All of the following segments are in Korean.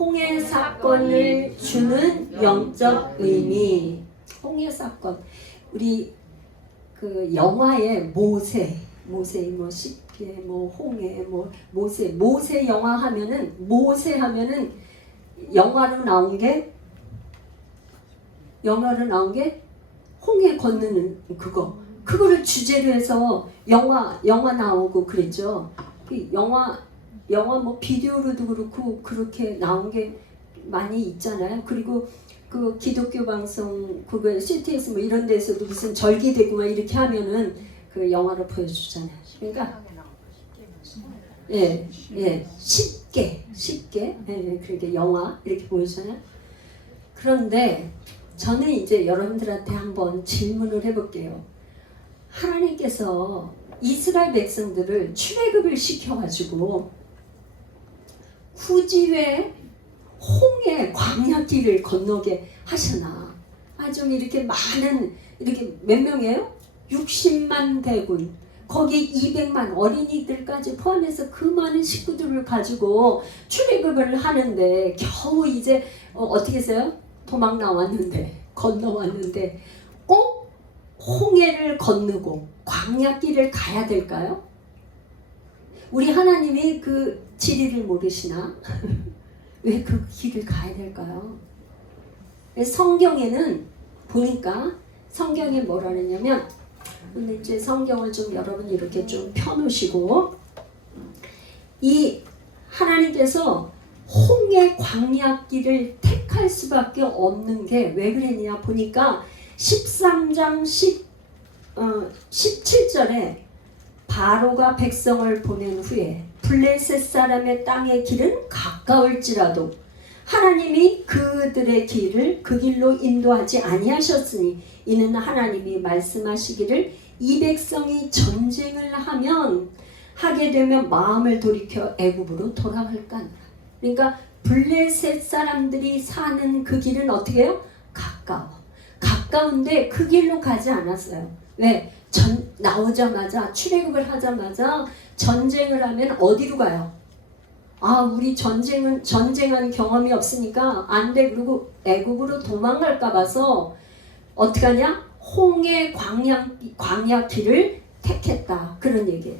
홍해 사건을 주는 영적 의미. 홍해 사건. 우리 그 영화의 모세 뭐 십계 뭐 홍해 뭐 모세 영화 하면은 모세 하면은 영화로 나온 게 홍해 건너는 그거를 주제로 해서 영화 나오고 그랬죠. 그 영화 뭐 비디오로도 그렇고 그렇게 나온 게 많이 있잖아요. 그리고 그 기독교 방송 그거 CTS 뭐 이런 데서도 무슨 절기되고 막 이렇게 하면은 그 영화로 보여주잖아요. 그러니까 쉽게 그렇게 영화 이렇게 보여주잖아요. 그런데 저는 이제 여러분들한테 한번 질문을 해볼게요. 하나님께서 이스라엘 백성들을 출애굽을 시켜가지고 굳이 왜 홍해 광야길을 건너게 하시나? 좀 이렇게 많은 이렇게 몇 명이에요? 60만 대군 거기 200만 어린이들까지 포함해서 그 많은 식구들을 가지고 출애굽을 하는데 겨우 이제 어떻게 했어요? 도망 나왔는데 건너왔는데 꼭 홍해를 건너고 광야길을 가야 될까요? 우리 하나님이 그 지리를 모르시나? 왜 그 길을 가야 될까요? 성경에는 보니까 성경에 뭐라 그러냐면 근데 이제 성경을 좀 여러분이 이렇게 좀 펴놓으시고 이 하나님께서 홍해 광야길을 택할 수밖에 없는 게 왜 그랬냐 보니까 13장 17절에 바로가 백성을 보낸 후에 블레셋 사람의 땅의 길은 가까울지라도 하나님이 그들의 길을 그 길로 인도하지 아니하셨으니 이는 하나님이 말씀하시기를 이 백성이 전쟁을 하게 되면 마음을 돌이켜 애굽으로 돌아갈까. 그러니까 블레셋 사람들이 사는 그 길은 어떻게 해요? 가까운데 그 길로 가지 않았어요. 왜? 나오자마자 출애굽을 하자마자 전쟁을 하면 어디로 가요? 우리 전쟁한 경험이 없으니까 안 돼. 그리고 애굽으로 도망갈까 봐서 어떻게 하냐? 홍해 광야 길을 택했다. 그런 얘기예요.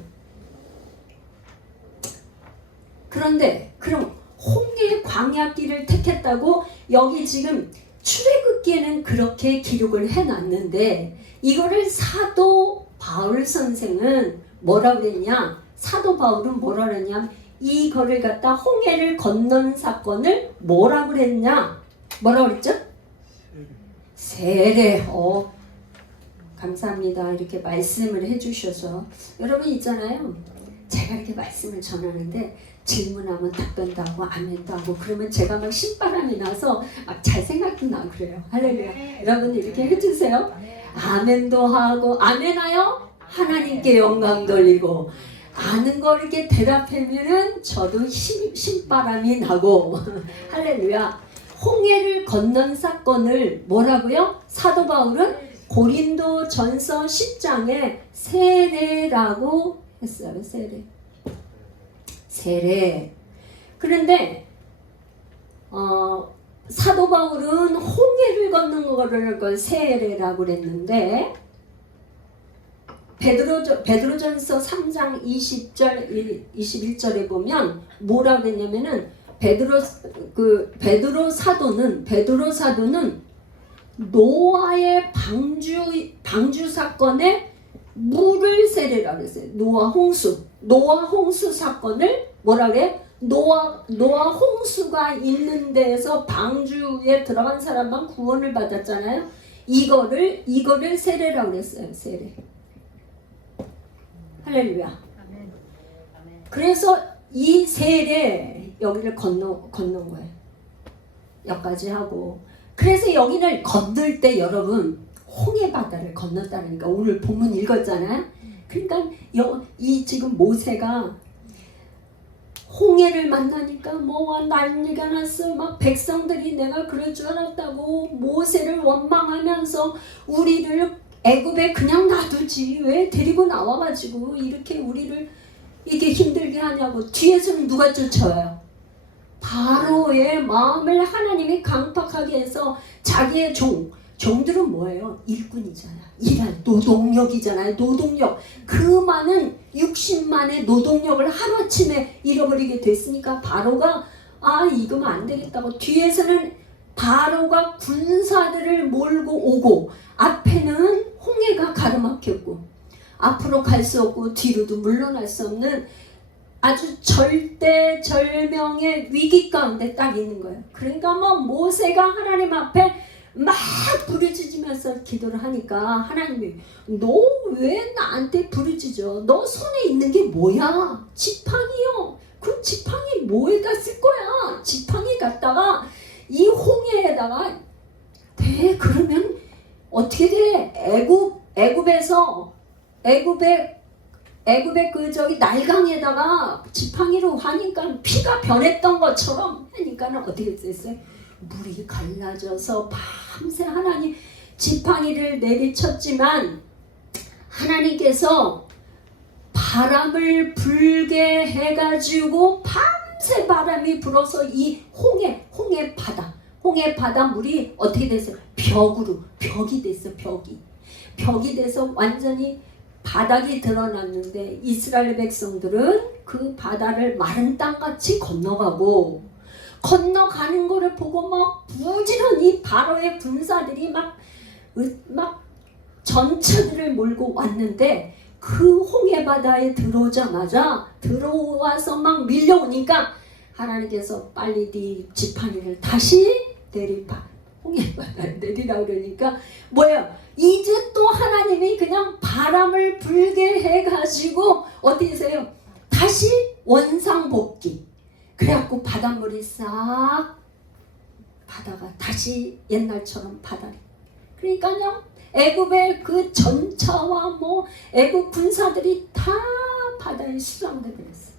그런데 그럼 홍해 광야 길을 택했다고 여기 지금 출애굽기에는 그렇게 기록을 해놨는데 이거를 사도 바울 선생은 뭐라 그랬냐? 사도 바울은 뭐라 그랬냐? 이거를 갖다 홍해를 건넌 사건을 뭐라 그랬냐? 뭐라 그랬죠? 세례. 감사합니다. 이렇게 말씀을 해주셔서 여러분 있잖아요. 제가 이렇게 말씀을 전하는데 질문하면 답변도 하고 아멘도 하고 그러면 제가 막 신바람이 나서 막 잘 생각도 나고 그래요. 할렐루야. 여러분 이렇게 해주세요. 아멘도 하고 아멘하여 하나님께 영광 돌리고 아는 거 이렇게 대답하면은 저도 신바람이 나고 할렐루야. 홍해를 건넌 사건을 뭐라고요? 사도 바울은 고린도 전서 10장에 세례라고 했어요. 세례. 그런데 사도 바울은 홍해를 걷는 거를 세례라고 그랬는데 베드로전서 3장 20절 21절에 보면 뭐라고 했냐면은 베드로 사도는 노아의 방주 사건에 물을 세례라고 했어요. 노아 홍수 사건을 뭐라 그래? 노아 홍수가 있는 데에서 방주에 들어간 사람만 구원을 받았잖아요. 이거를 세례라고 그랬어요. 세례. 할렐루야. 그래서 이 세례 여기를 건넌 거예요. 여기까지 하고. 그래서 여기를 건널 때 여러분 홍해 바다를 건넜다니까 오늘 본문 읽었잖아요. 그러니까 이 지금 모세가 홍해를 만나니까 뭐 난리가 났어. 막 백성들이 내가 그럴 줄 알았다고 모세를 원망하면서 우리를 애굽에 그냥 놔두지 왜 데리고 나와가지고 이렇게 우리를 이게 힘들게 하냐고. 뒤에서는 누가 쫓아와요? 바로의 마음을 하나님이 강팍하게 해서 자기의 종들은 뭐예요? 일꾼이잖아요. 일할 노동력이잖아요. 노동력. 그 많은 60만의 노동력을 하루아침에 잃어버리게 됐으니까 바로가 이거면 안 되겠다고 뒤에서는 바로가 군사들을 몰고 오고 앞에는 홍해가 가로막혔고 앞으로 갈 수 없고 뒤로도 물러날 수 없는 아주 절대절명의 위기 가운데 딱 있는 거예요. 그러니까 모세가 하나님 앞에 막 부르짖으면서 기도를 하니까 하나님이 너 왜 나한테 부르짖어? 너 손에 있는 게 뭐야? 지팡이요. 그 지팡이 뭐에다 쓸 거야? 지팡이 갖다가 이 홍해에다가 돼. 그러면 어떻게 돼? 애굽의 그 저기 날강에다가 지팡이로 하니까 피가 변했던 것처럼 하니까는 어떻게 됐어요? 물이 갈라져서 밤새 하나님 지팡이를 내리쳤지만 하나님께서 바람을 불게 해가지고 밤새 바람이 불어서 이 홍해 바다 물이 어떻게 됐어요? 벽이 됐어. 벽이 돼서 완전히 바닥이 드러났는데 이스라엘 백성들은 그 바다를 마른 땅같이 건너가는 거를 보고 막 부지런히 바로의 군사들이 막 전차들을 몰고 왔는데 그 홍해 바다에 들어와서 막 밀려오니까 하나님께서 빨리 네 지팡이를 다시 홍해 바다에 내리라 그러니까 뭐예요? 이제 또 하나님이 그냥 바람을 불게 해가지고 어떻게 해서요? 다시 원상복귀. 그래갖고 바닷물이 싹 바다가 다시 옛날처럼 바다리. 그러니까요, 애굽의 그 전차와 애굽 군사들이 다 바다에 수장돼 버렸어요.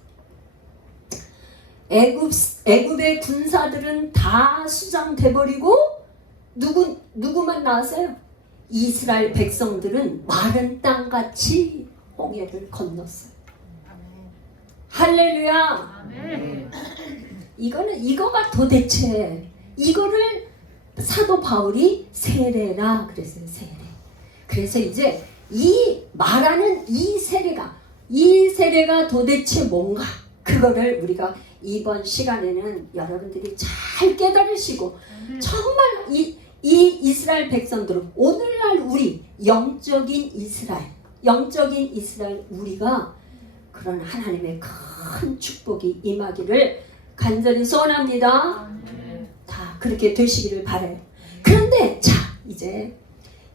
애굽의 군사들은 다 수장돼 버리고 누구만 나왔어요? 이스라엘 백성들은 마른 땅같이 홍해를 건넜어요. 할렐루야. 아멘. 이거가 도대체 이거를 사도 바울이 세례라 그랬어요. 세례. 그래서 이제 이 말하는 이 세례가 도대체 뭔가 그거를 우리가 이번 시간에는 여러분들이 잘 깨달으시고 정말 이 이스라엘 백성들은 오늘날 우리 영적인 이스라엘 우리가 그런 하나님의 큰 축복이 임하기를 간절히 소원합니다. 다 그렇게 되시기를 바라요. 그런데 자 이제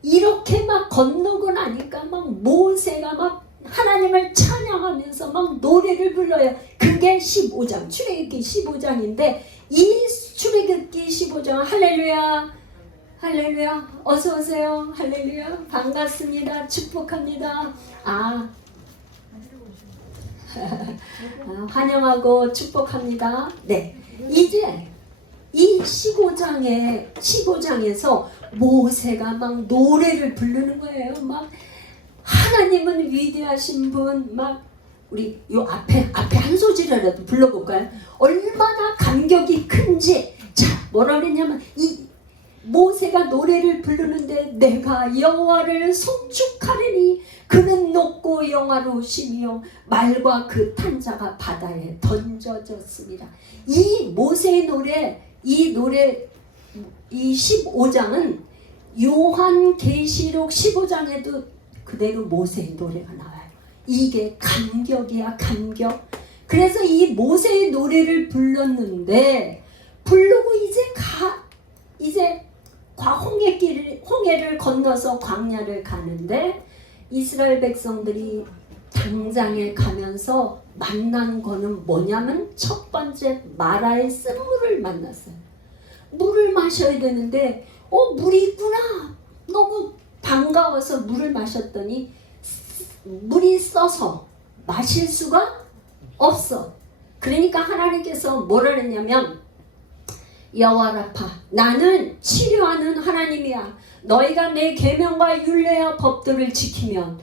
이렇게 막 건너고 나니까 막 모세가 막 하나님을 찬양하면서 막 노래를 불러요. 그게 15장 출애굽기 15장인데 이 출애굽기 15장 할렐루야 어서 오세요. 할렐루야 반갑습니다. 축복합니다. 환영하고 축복합니다. 네, 이제 이 15장에서 모세가 막 노래를 부르는 거예요. 막 하나님은 위대하신 분, 막 우리 요 앞에 한 소절이라도 불러볼까요? 얼마나 감격이 큰지. 자, 뭐라 그랬냐면 이 모세가 노래를 부르는데 내가 여호와를 송축하리니 그는 높고 영화로우시며 말과 그 탄자가 바다에 던져졌습니다. 이 모세의 노래 이 15장은 요한계시록 15장에도 그대로 모세의 노래가 나와요. 이게 감격이야, 감격. 그래서 이 모세의 노래를 불렀는데 부르고 이제 홍해를 건너서 광야를 가는데 이스라엘 백성들이 당장에 가면서 만난 거는 뭐냐면 첫 번째 마라의 쓴물을 만났어요. 물을 마셔야 되는데 물이 있구나. 너무 반가워서 물을 마셨더니 물이 써서 마실 수가 없어. 그러니까 하나님께서 뭐라 그랬냐면 여호와 라파 나는 치료하는 하나님이야. 너희가 내 계명과 율례와 법도를 지키면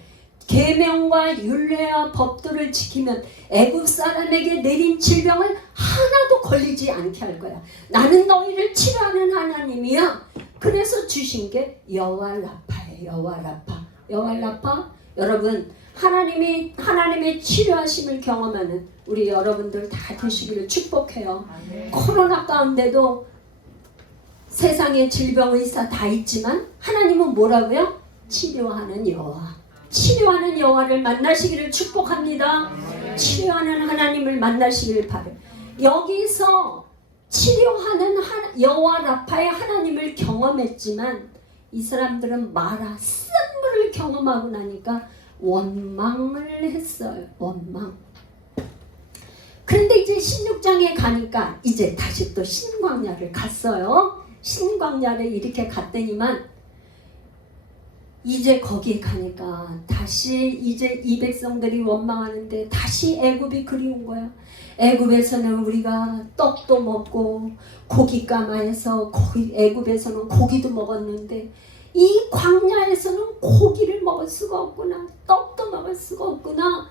계명과 율례와 법도를 지키면 애굽 사람에게 내린 질병을 하나도 걸리지 않게 할 거야. 나는 너희를 치료하는 하나님이야. 그래서 주신 게 여호와 라파예요. 여호와 라파. 여호와 라파. 여러분, 하나님의 치료하심을 경험하는 우리 여러분들 다 되시기를 축복해요. 코로나 가운데도 세상에 질병, 의사 다 있지만 하나님은 뭐라고요? 치료하는 여호와. 치료하는 여호와를 만나시기를 축복합니다. 치료하는 하나님을 만나시기를 바래요. 여기서 치료하는 여호와 라파의 하나님을 경험했지만 이 사람들은 마라 쓴물을 경험하고 나니까 원망을 했어요. 원망. 그런데 이제 16장에 가니까 이제 다시 또 신광야를 갔어요. 신광야를 이렇게 갔더니만 이제 거기에 가니까 다시 이제 이 백성들이 원망하는데 다시 애굽이 그리운 거야. 애굽에서는 우리가 떡도 먹고 고깃가마에서 애굽에서는 고기도 먹었는데 이 광야에서는 고기를 먹을 수가 없구나. 떡도 먹을 수가 없구나.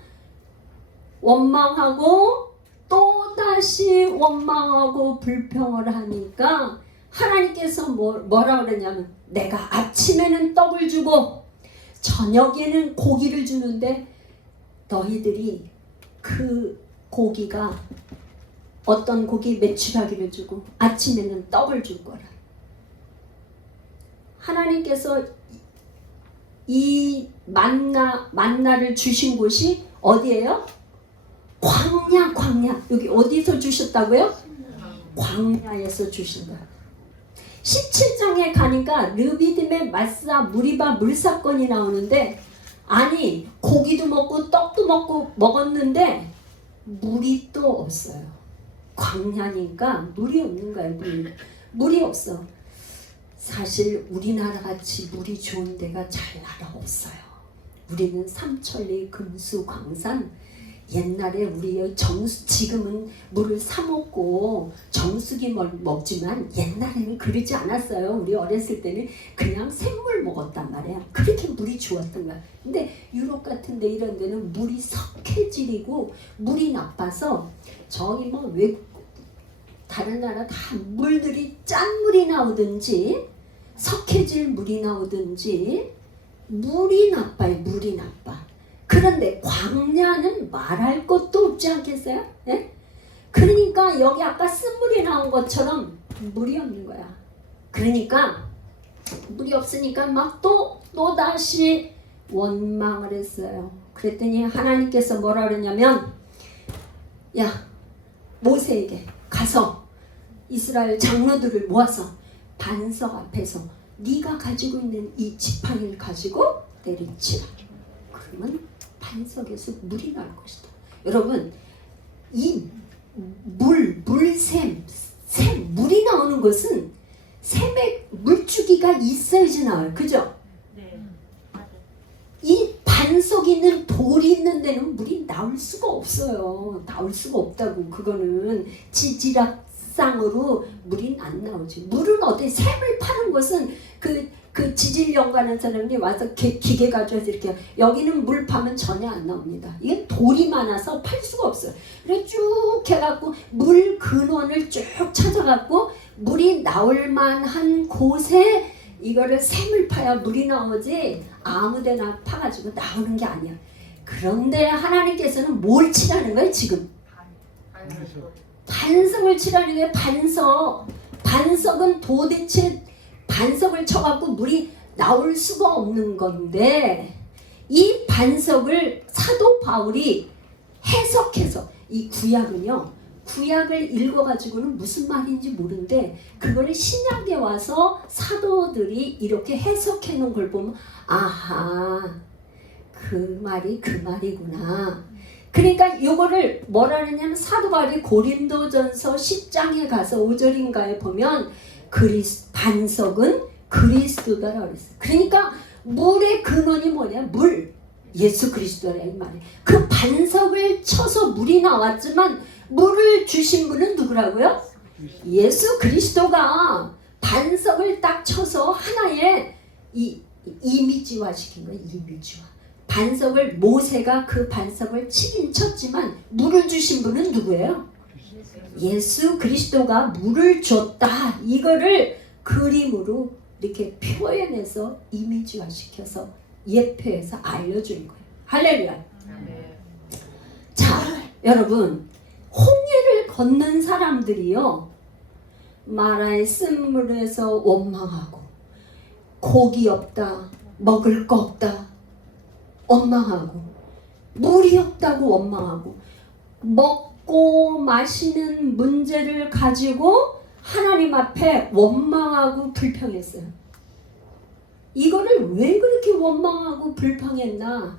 원망하고 또다시 원망하고 불평을 하니까 하나님께서 뭐라 그러냐면 내가 아침에는 떡을 주고 저녁에는 고기를 주는데 너희들이 그 고기가 어떤 고기 메추라기를 주고 아침에는 떡을 줄 거라. 하나님께서 이 만나를 주신 곳이 어디예요? 광야. 여기 어디서 주셨다고요? 광야에서 주신다. 17장에 가니까 르비딤의 마사 무리바 물사건이 나오는데 아니 고기도 먹고 떡도 먹었는데 물이 또 없어요. 광야니까 물이 없는 거예요. 물이 없어. 사실 우리나라 같이 물이 좋은 데가 잘 나라 없어요. 우리는 삼천리 금수 광산 옛날에 우리 지금은 물을 사 먹고 정수기 먹지만 옛날에는 그러지 않았어요. 우리 어렸을 때는 그냥 샘물 먹었단 말이야. 그렇게 물이 좋았던 거야. 근데 유럽 같은 데 이런 데는 물이 석회질이고 물이 나빠서 저기 뭐 외국 다른 나라 다 물들이 짠 물이 나오든지 석회질 물이 나오든지 물이 나빠요. 물이 나빠. 그런데 광야는 말할 것도 없지 않겠어요? 네? 그러니까 여기 아까 쓴물이 나온 것처럼 물이 없는 거야. 그러니까 물이 없으니까 막 또 다시 원망을 했어요. 그랬더니 하나님께서 뭐라 그러냐면 야 모세에게 가서 이스라엘 장로들을 모아서 반석 앞에서 네가 가지고 있는 이 지팡이를 가지고 내리치라. 그러면 반석에서 물이 나올 것이다. 여러분 이 물이 나오는 것은 샘에 물주기가 있어야지 나와요. 그죠? 네. 이 반석이 있는 돌이 있는 데는 물이 나올 수가 없어요. 나올 수가 없다고. 그거는 지질학상으로 물이 안 나오지. 물은 어때? 샘을 파는 것은 그 지질 연구하는 사람이 와서 기계 가져와서 이렇게 여기는 물 파면 전혀 안 나옵니다. 이게 돌이 많아서 팔 수가 없어요. 그래 쭉 해갖고 물 근원을 쭉 찾아갖고 물이 나올 만한 곳에 이거를 샘을 파야 물이 나오지 아무데나 파가지고 나오는 게 아니야. 그런데 하나님께서는 뭘 칠하는 거예요 지금? 반석을 칠하는 거예요. 반석은 도대체 반석을 쳐갖고 물이 나올 수가 없는 건데 이 반석을 사도 바울이 해석해서 이 구약을 읽어가지고는 무슨 말인지 모르는데 그거를 신약에 와서 사도들이 이렇게 해석해 놓은 걸 보면 아하 그 말이 그 말이구나. 그러니까 이거를 뭐라 하느냐면 사도 바울이 고린도전서 10장에 가서 5절인가에 보면 반석은 그리스도다라고 그랬어요. 그러니까 물의 근원이 뭐냐? 물. 예수 그리스도라 이 말이에요. 그 반석을 쳐서 물이 나왔지만 물을 주신 분은 누구라고요? 예수 그리스도가 반석을 딱 쳐서 하나의 이미지화 시킨 거예요. 이미지화. 반석을 모세가 그 반석을 치긴 쳤지만 물을 주신 분은 누구예요? 예수 그리스도가 물을 줬다. 이거를 그림으로 이렇게 표현해서 이미지화 시켜서 예표해서 알려준 거예요. 할렐루야. 자, 여러분, 홍해를 걷는 사람들이요, 마라의 쓴물에서 원망하고, 고기 없다, 먹을 거 없다 원망하고, 물이 없다고 원망하고, 먹고 마시는 문제를 가지고 하나님 앞에 원망하고 불평했어요. 이거를 왜 그렇게 원망하고 불평했나?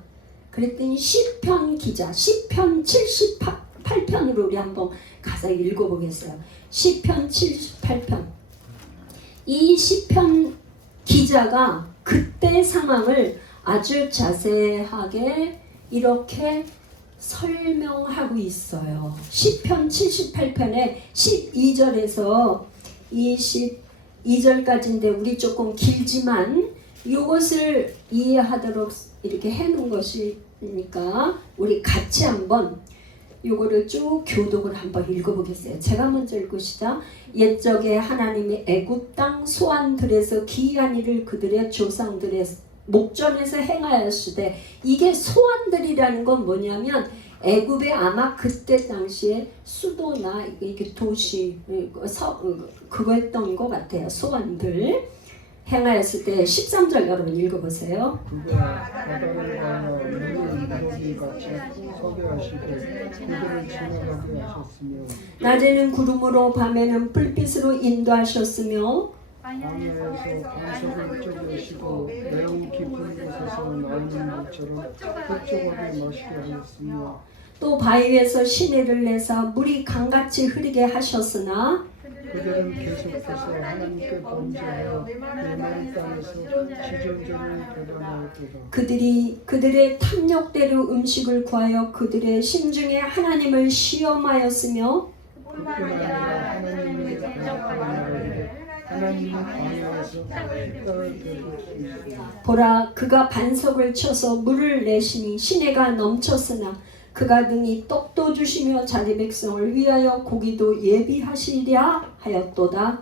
그랬더니 시편 기자, 시편 78편으로 우리 한번 가서 읽어보겠어요. 시편 78편. 이 시편 기자가 그때 상황을 아주 자세하게 이렇게 설명하고 있어요. 시편 78편에 12절에서 22절까지인데 우리 조금 길지만 이것을 이해하도록 이렇게 해놓은 것이니까 우리 같이 한번 요거를 쭉 교독을 한번 읽어보겠어요. 제가 먼저 읽으시다. 옛적에 하나님이 애굽 땅 소안들에서 기이한 일을 그들의 조상들의 목전에서 행하였으되, 이게 소안들이라는 건 뭐냐면 애굽에 아마 그때 당시에 수도나 이게 도시 그거 했던 것 같아요. 소안들 행하였을 때 13절 여러분 읽어보세요. 그가 바다를 가며 물이 같이 서게 하시고 그들을 지나가게 하셨으며, 낮에는 구름으로 밤에는 불빛으로 인도하셨으며, 광야에서 반석을 쪼개시고 매우 깊은 곳에서 나오는 물처럼 흡족하게 마시게 하였으며, 또 바위에서 시내를 내사 물이 강같이 흐르게 하셨으나 그들은 계속해서 하나님께 범죄하여 메마른 땅에서 지존재를 배반하였도다. 그들이 그들의 탐욕대로 음식을 구하여 그들의 심중에 하나님을 시험하였으며, 뿐만 아니라 하나님의 대적하여 하나님은 광야에서 십자가를 들고 있으시고, 보라 그가 반석을 쳐서 물을 내시니 시내가 넘쳤으나 그가 능히 떡도 주시며 자기 백성을 위하여 고기도 예비하시랴 하였도다.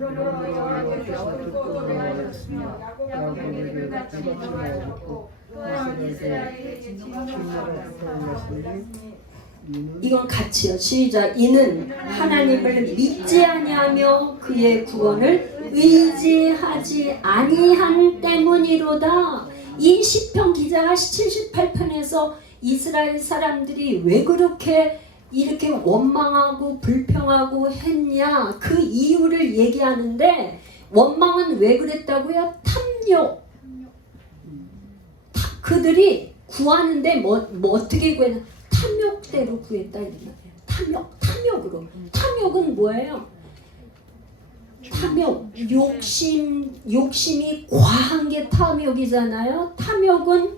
여호와께서 듣고 넘어가셨으며 야곱에게 대받지 마셨고 이스라엘에게 진노를 베풀었으니, 이건 같이요. 시작. 이는 하나님을 믿지 아니하며 그의 구원을 의지하지 아니한 때문이로다. 이 시편 기자가 78편에서 이스라엘 사람들이 왜 그렇게 이렇게 원망하고 불평하고 했냐, 그 이유를 얘기하는데, 원망은 왜 그랬다고요? 탐욕. 그들이 구하는데 뭐 어떻게 구했나? 탐욕대로 구했다 이런 말이에요. 탐욕으로. 탐욕은 뭐예요? 탐욕, 욕심이 과한 게 탐욕이잖아요. 탐욕은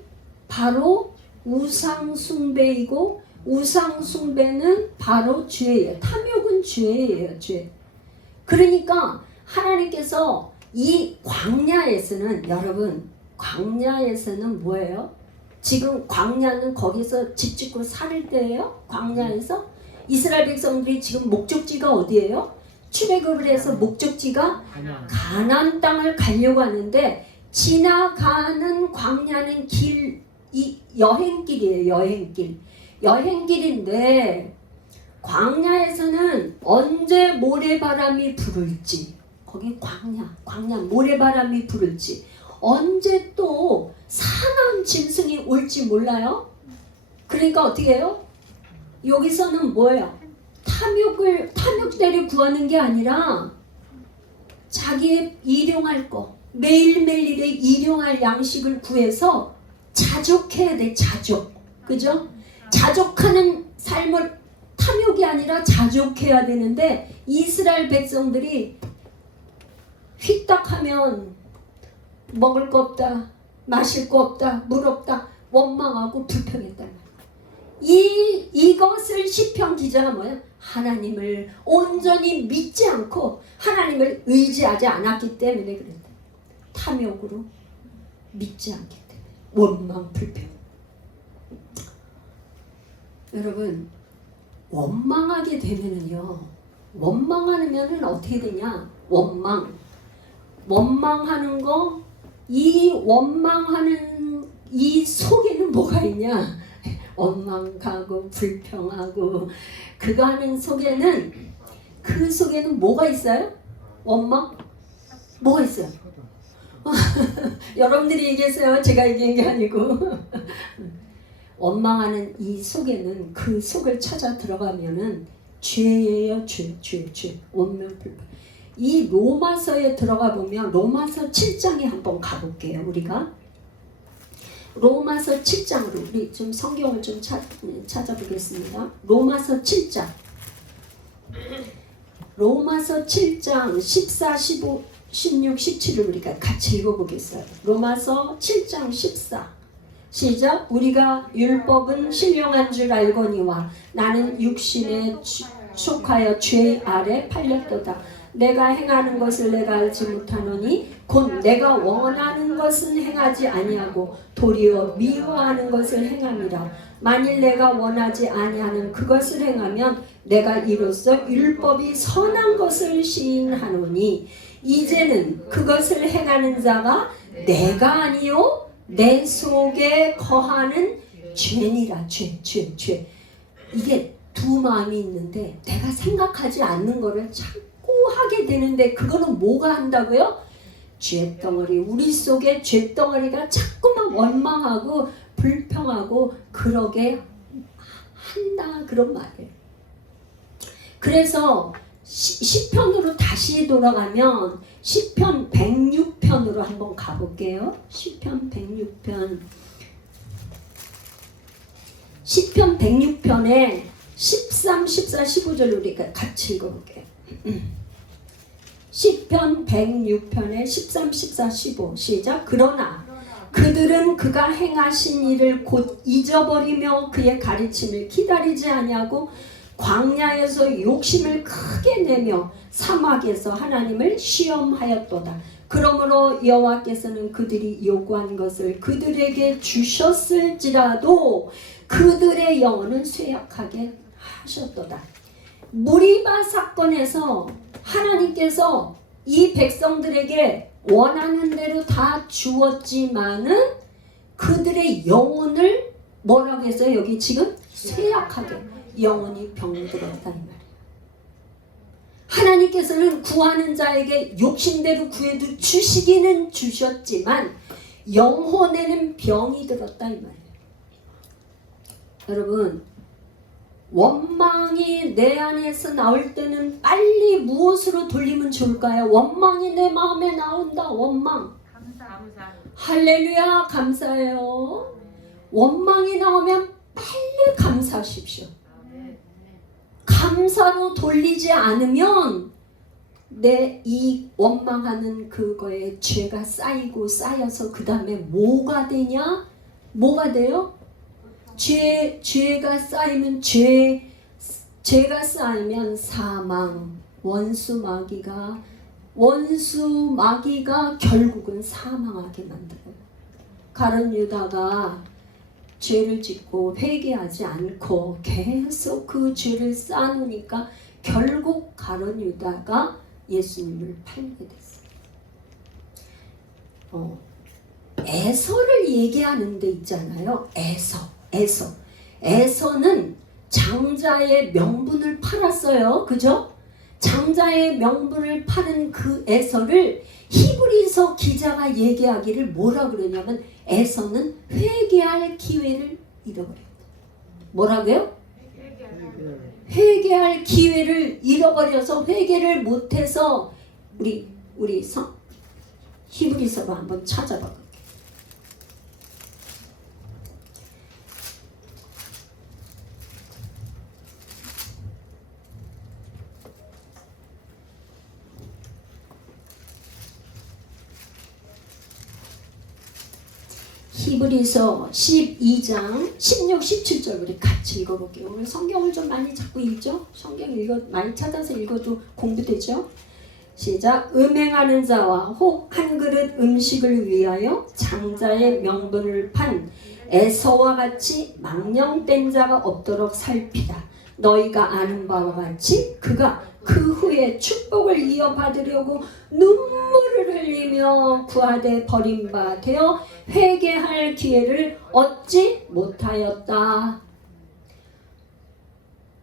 바로 우상 숭배이고, 우상 숭배는 바로 죄예요. 탐욕은 죄예요, 죄. 그러니까 하나님께서 이 광야에서는, 여러분, 광야에서는 뭐예요? 지금 광야는 거기서 집 짓고 살 때예요? 광야에서? 이스라엘 백성들이 지금 목적지가 어디예요? 출애굽을 해서 목적지가 가나안 땅을 가려고 하는데, 지나가는 광야는 여행길이에요. 여행길인데 광야에서는 언제 모래바람이 불을지, 거기 광야 모래바람이 불을지, 언제 또 상한 짐승이 올지 몰라요. 그러니까 어떻게 해요? 여기서는 뭐예요? 탐욕대로 구하는 게 아니라 자기의 일용할 거, 매일매일의 일용할 양식을 구해서 자족해야 돼. 자족. 그죠? 자족하는 삶을, 탐욕이 아니라 자족해야 되는데, 이스라엘 백성들이 휘딱하면 먹을 거 없다, 마실 거 없다, 물 없다 원망하고 불평했단 말이야. 이것을 시편 기자가 뭐야? 하나님을 온전히 믿지 않고 하나님을 의지하지 않았기 때문에 그랬다. 탐욕으로 믿지 않기 때문에 원망 불평. 여러분 원망하게 되면은요, 원망하면은 어떻게 되냐? 원망하는 거, 이 원망하는 이 속에는 뭐가 있냐? 원망하고 불평하고 그거 하는 속에는, 그 속에는 뭐가 있어요? 원망? 뭐가 있어요? 여러분들이 얘기했어요. 제가 얘기한 게 아니고. 원망하는 이 속에는, 그 속을 찾아 들어가면은 죄예요. 죄. 원망 불평. 이 로마서에 들어가 보면 로마서 7장에 한번 가볼게요. 우리가 로마서 7장으로 우리 좀 성경을 좀 찾아보겠습니다. 로마서 7장 14, 15, 16, 17을 우리가 같이 읽어보겠어요. 로마서 7장 14 시작. 우리가 율법은 신령한 줄 알거니와 나는 육신에 속하여 죄 아래 팔렸도다. 내가 행하는 것을 내가 알지 못하노니 곧 내가 원하는 것은 행하지 아니하고 도리어 미워하는 것을 행함이라. 만일 내가 원하지 아니하는 그것을 행하면 내가 이로써 율법이 선한 것을 시인하노니 이제는 그것을 행하는 자가 내가 아니요 내 속에 거하는 죄니라. 죄. 이게 두 마음이 있는데 내가 생각하지 않는 거를 자꾸 하게 되는데, 그거는 뭐가 한다고요? 죄덩어리. 우리 속에 죄덩어리가 자꾸만 원망하고 불평하고 그러게 한다, 그런 말이에요. 그래서 시편으로 다시 돌아가면 시편 106편으로 한번 가볼게요. 시편 106편. 시편 106편에 13, 14, 15절 우리가 같이 읽어볼게요. 시편 106편에 13, 14, 15 시작. 그러나 그들은 그가 행하신 일을 곧 잊어버리며 그의 가르침을 기다리지 아니하고 광야에서 욕심을 크게 내며 사막에서 하나님을 시험하였도다. 그러므로 여호와께서는 그들이 요구한 것을 그들에게 주셨을지라도 그들의 영혼은 쇠약하게 하셨도다. 무리바 사건에서 하나님께서 이 백성들에게 원하는 대로 다 주었지만은 그들의 영혼을 뭐라고 했어요? 여기 지금 쇠약하게, 영혼이 병들었다는 말이에요. 하나님께서는 구하는 자에게 욕심대로 구해도 주시기는 주셨지만 영혼에는 병이 들었다 이 말이에요. 여러분, 원망이 내 안에서 나올 때는 빨리 무엇으로 돌리면 좋을까요? 원망이 내 마음에 나온다. 원망. 감사. 할렐루야, 감사해요. 원망이 나오면 빨리 감사하십시오. 감사로 돌리지 않으면 내 이 원망하는 그거에 죄가 쌓이고 쌓여서 그 다음에 뭐가 되냐? 뭐가 돼요? 죄가 쌓이면 죄가 쌓이면 사망, 원수 마귀가 결국은 사망하게 만들어요. 가룟 유다가 죄를 짓고 회개하지 않고 계속 그 죄를 쌓아놓으니까 결국 가룟 유다가 예수님을 팔게 됐어요. 에서를 얘기하는 데 있잖아요. 에서는 장자의 명분을 팔았어요. 그죠? 장자의 명분을 파는 그 에서를 히브리서 기자가 얘기하기를 뭐라 그러냐면 에서는 회개할 기회를 잃어버렸다. 뭐라고요? 회개할 기회를 잃어버려서 회개를 못해서 우리 히브리서로 한번 찾아봐. 히브리서 12장 16, 17절 우리 같이 읽어볼게요. 오늘 성경을 좀 많이 자꾸 읽죠? 성경 많이 찾아서 읽어도 공부되죠? 시작. 음행하는 자와 혹 한 그릇 음식을 위하여 장자의 명분을 판 에서와 같이 망령된 자가 없도록 살피라. 너희가 아는 바와 같이 그가 그 후에 축복을 이어받으려고 눈물을 흘리며 구하되 버림바 되어 회개할 기회를 얻지 못하였다.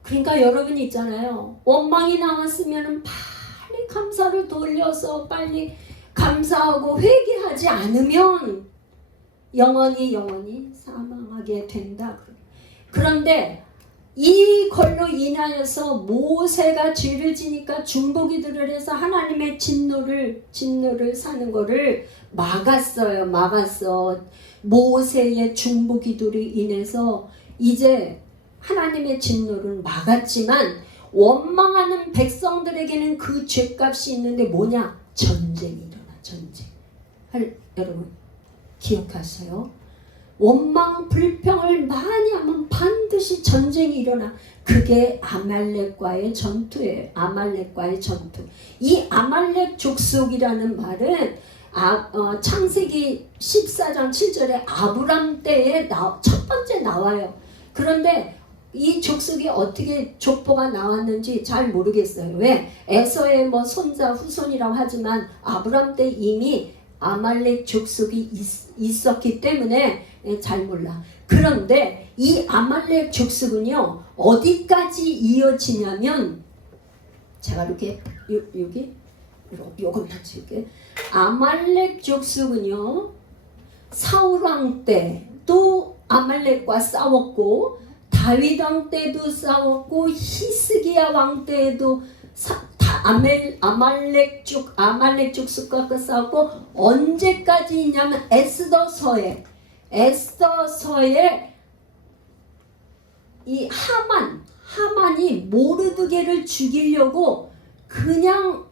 그러니까 여러분 있잖아요. 원망이 나왔으면 빨리 감사를 돌려서 빨리 감사하고 회개하지 않으면 영원히 사망하게 된다. 그런데 이걸로 인하여서 모세가 죄를 지니까 중보기도를 해서 하나님의 진노를 사는 거를 막았어. 모세의 중보기도로 인해서 이제 하나님의 진노를 막았지만 원망하는 백성들에게는 그 죄값이 있는데 뭐냐? 전쟁이 일어나. 전쟁. 여러분 기억하세요. 원망 불평을 많이 하면 반드시 전쟁이 일어나. 그게 아말렉과의 전투예요. 아말렉과의 전투. 이 아말렉 족속이라는 말은 창세기 14장 7절에 아브람 때에 첫 번째 나와요. 그런데 이 족속이 어떻게 족보가 나왔는지 잘 모르겠어요. 왜? 에서의 손자 후손이라고 하지만 아브람 때 이미 아말렉 족속이 있었기 때문에 잘 몰라. 그런데 이 아말렉 족속은요 어디까지 이어지냐면 제가 이렇게 여기 요것만 줄게. 아말렉 족속은요 사울 왕 때도 아말렉과 싸웠고 다윗 왕 때도 싸웠고 히스기야 왕 때에도 아말렉 족속과 싸웠고 언제까지 있냐면 에스더서에 이 하만이 모르드게를 죽이려고 그냥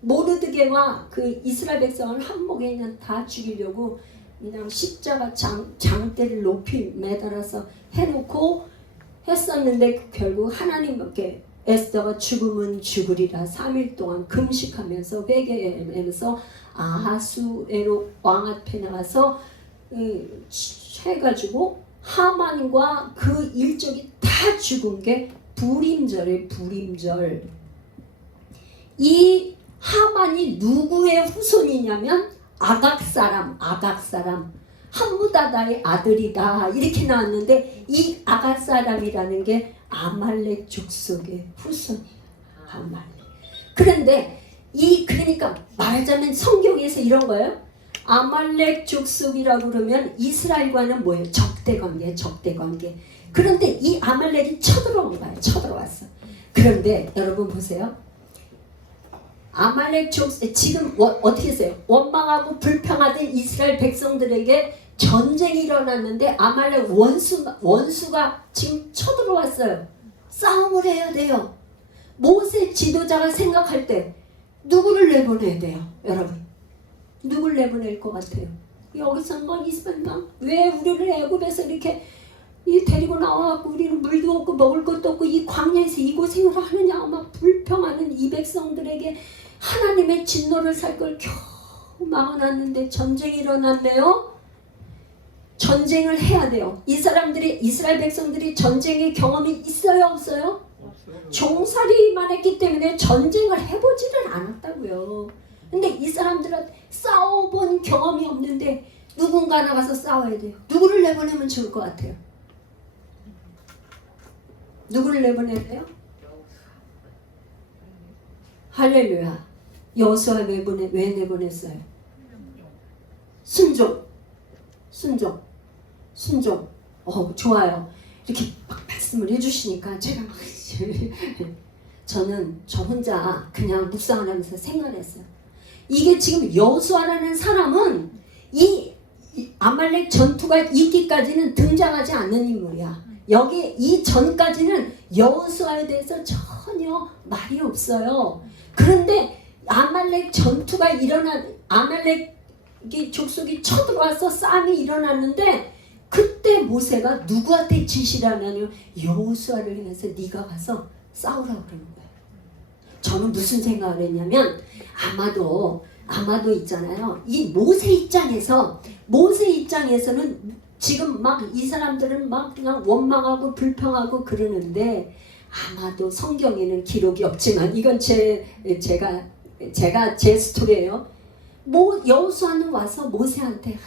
모르드게와 그 이스라엘 백성을 한목에 그냥 다 죽이려고 그냥 십자가 장대를 높이 매달아서 해놓고 했었는데 결국 하나님께 에스더가 죽으면 죽으리라 3일 동안 금식하면서 회개하면서 아하수에로 왕 앞에 나가서 해가지고 하만과 그 일족이 다 죽은 게 불임절이에요. 불임절. 이 하만이 누구의 후손이냐면 아각 사람 함무다다의 아들이다 이렇게 나왔는데 이 아각 사람이라는 게 아말렉 족속의 후손이에요. 아말렉. 그런데 그러니까 말하자면 성경에서 이런 거예요. 아말렉 족속이라고 그러면 이스라엘과는 뭐예요? 적대관계. 그런데 이 아말렉이 쳐들어온 거예요. 쳐들어왔어. 그런데 여러분 보세요. 아말렉 족속 지금 어떻게 했어요? 원망하고 불평하던 이스라엘 백성들에게 전쟁이 일어났는데 아말렉 원수가 지금 쳐들어왔어요. 싸움을 해야 돼요. 모세 지도자가 생각할 때 누구를 내보내야 돼요? 여러분 누굴 내보낼 것 같아요? 여기서 이스라엘만 왜 우리를 애굽에서 이렇게 데리고 나와갖고 우리는 물도 없고 먹을 것도 없고 이 광야에서 이 고생을 하느냐 막 불평하는 이 백성들에게 하나님의 진노를 살 걸 겨우 막아놨는데 전쟁이 일어났네요. 전쟁을 해야 돼요. 이스라엘 백성들이 전쟁의 경험이 있어요 없어요? 종살이만 했기 때문에 전쟁을 해보지는 않았다고요. 근데 이 사람들은 싸워본 경험이 없는데 누군가 나가서 싸워야 돼요. 누구를 내보내면 좋을 것 같아요? 누구를 내보내야 돼요? 할렐루야. 여호수아 왜 내보냈어요? 순종. 좋아요. 이렇게 막 말씀을 해주시니까 제가 막 저는 저 혼자 그냥 묵상을 하면서 생각했어요. 이게 지금 여호수아라는 사람은 이 아말렉 전투가 있기까지는 등장하지 않는 인물이야. 여기 이 전까지는 여호수아에 대해서 전혀 말이 없어요. 그런데 아말렉 전투가 아말렉이 족속이 쳐들어와서 싸움이 일어났는데 그때 모세가 누구한테 지시를 하냐면 여호수아를 향해서 네가 가서 싸우라고 그러는 거예요. 저는 무슨 생각을 했냐면 아마도 있잖아요. 이 모세 입장에서는 지금 막 이 사람들은 막 그냥 원망하고 불평하고 그러는데 아마도 성경에는 기록이 없지만 이건 제가 제 스토리예요. 여호수아는 와서 모세한테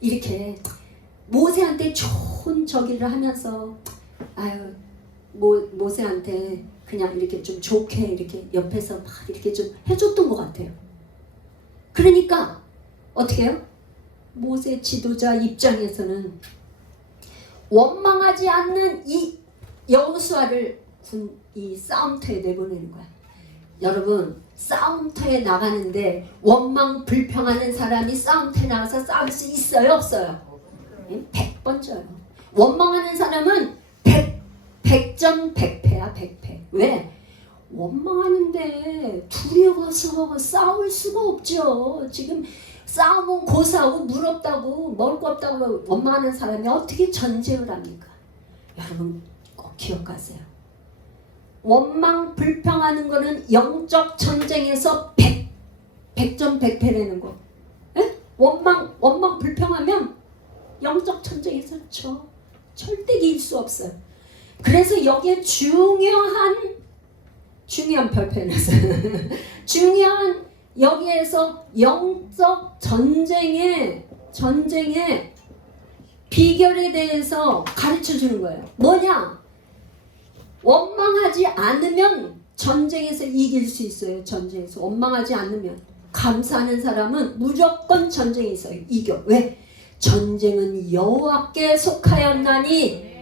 이렇게 모세한테 좋은 저기를 하면서 모세한테 그냥 이렇게 좀 좋게 이렇게 옆에서 막 이렇게 좀 해줬던 것 같아요. 그러니까 어떻게 해요? 모세 지도자 입장에서는 원망하지 않는 이 여호수아를 이 싸움터에 내보내는 거야. 여러분, 싸움터에 나가는데 원망 불평하는 사람이 싸움터에 나가서 싸울 수 있어요, 없어요? 100번 져요. 원망하는 사람은 100점 100패야, 100패. 왜? 원망하는데 두려워서 싸울 수가 없죠. 지금 싸우면 고사하고 물 없다고 먹을 거 없다고 원망하는 사람이 어떻게 전쟁을 합니까? 여러분 꼭 기억하세요. 원망 불평하는 거는 영적 전쟁에서 100점 100패라는 거. 에? 원망 불평하면 영적 전쟁에서 절대 이길 수 없어요. 그래서 여기에 중요한 별표에서 중요한 여기에서 영적 전쟁의 비결에 대해서 가르쳐 주는 거예요. 뭐냐? 원망하지 않으면 전쟁에서 이길 수 있어요. 전쟁에서 원망하지 않으면 감사하는 사람은 무조건 전쟁에서 이겨. 왜? 전쟁은 여호와께 속하였나니.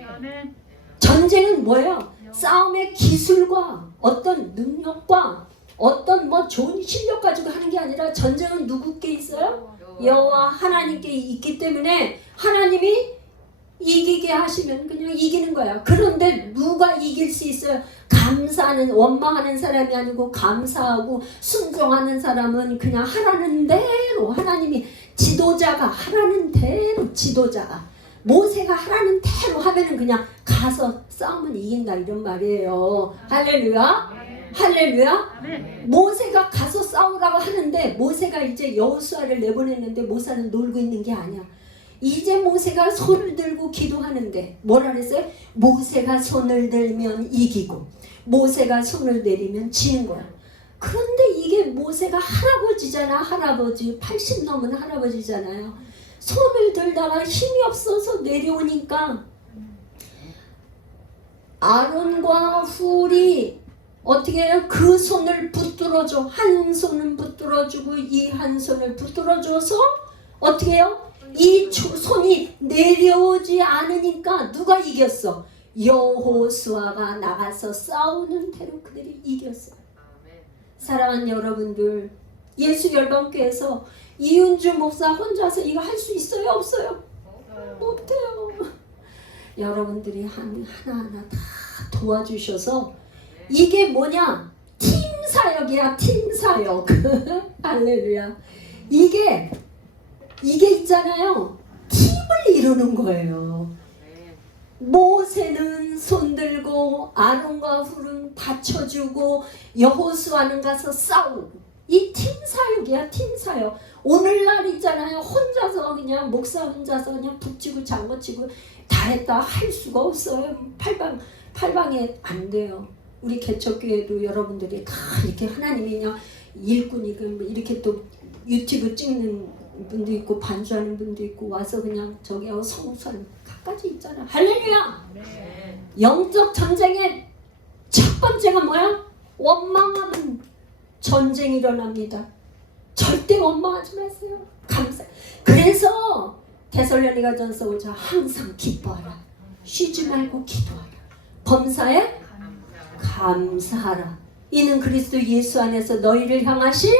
전쟁은 뭐예요? 싸움의 기술과 어떤 능력과 어떤 좋은 실력 가지고 하는 게 아니라 전쟁은 누구께 있어요? 여호와 하나님께 있기 때문에 하나님이 이기게 하시면 그냥 이기는 거야. 그런데 누가 이길 수 있어요? 원망하는 사람이 아니고 감사하고 순종하는 사람은 그냥 하라는 대로 하나님이 지도자가 하라는 대로 모세가 하라는 대로 하면은 그냥 가서 싸우면 이긴다 이런 말이에요. 할렐루야. 할렐루야. 모세가 가서 싸우라고 하는데 모세가 이제 여호수아를 내보냈는데 모세는 놀고 있는 게 아니야. 이제 모세가 손을 들고 기도하는데 뭐라 그랬어요? 모세가 손을 들면 이기고 모세가 손을 내리면 지는 거야. 그런데 이게 모세가 할아버지잖아. 할아버지 80 넘은 할아버지잖아요. 손을 들다가 힘이 없어서 내려오니까 아론과 훌이 어떻게 해요? 그 손을 붙들어줘. 한 손은 붙들어주고 이 한 손을 붙들어줘서 어떻게 해요? 이 손이 내려오지 않으니까 누가 이겼어? 여호수아가 나가서 싸우는 대로 그들이 이겼어요. 사랑하는 여러분들, 예수 열방교회에서 이은주 목사 혼자서 이거 할 수 있어요? 없어요? 못해요. 여러분들이 하나하나 다 도와주셔서 이게 뭐냐? 팀 사역이야, 팀 사역. 할렐루야. 이게 있잖아요. 팀을 이루는 거예요. 모세는 손들고 아론과 훌은 받쳐주고 여호수아는 가서 싸우고 이 팀 사역이야, 팀 사역. 오늘날 있잖아요. 혼자서 그냥 목사 혼자서 그냥 북치고 장구치고 다 했다 할 수가 없어요. 팔방에 안 돼요. 우리 개척교회도 여러분들이 다 이렇게 하나님이 그냥 일꾼이고 이렇게 또 유튜브 찍는 분도 있고 반주하는 분도 있고 와서 그냥 저기하고 성우사는 각가지 있잖아. 할렐루야. 영적 전쟁의 첫 번째가 뭐야? 원망하면 전쟁이 일어납니다. 절대 원망하지 마세요. 그래서 데살로니가전서 5장 항상 기뻐하라. 쉬지 말고 기도하라. 범사에 감사하라. 이는 그리스도 예수 안에서 너희를 향하신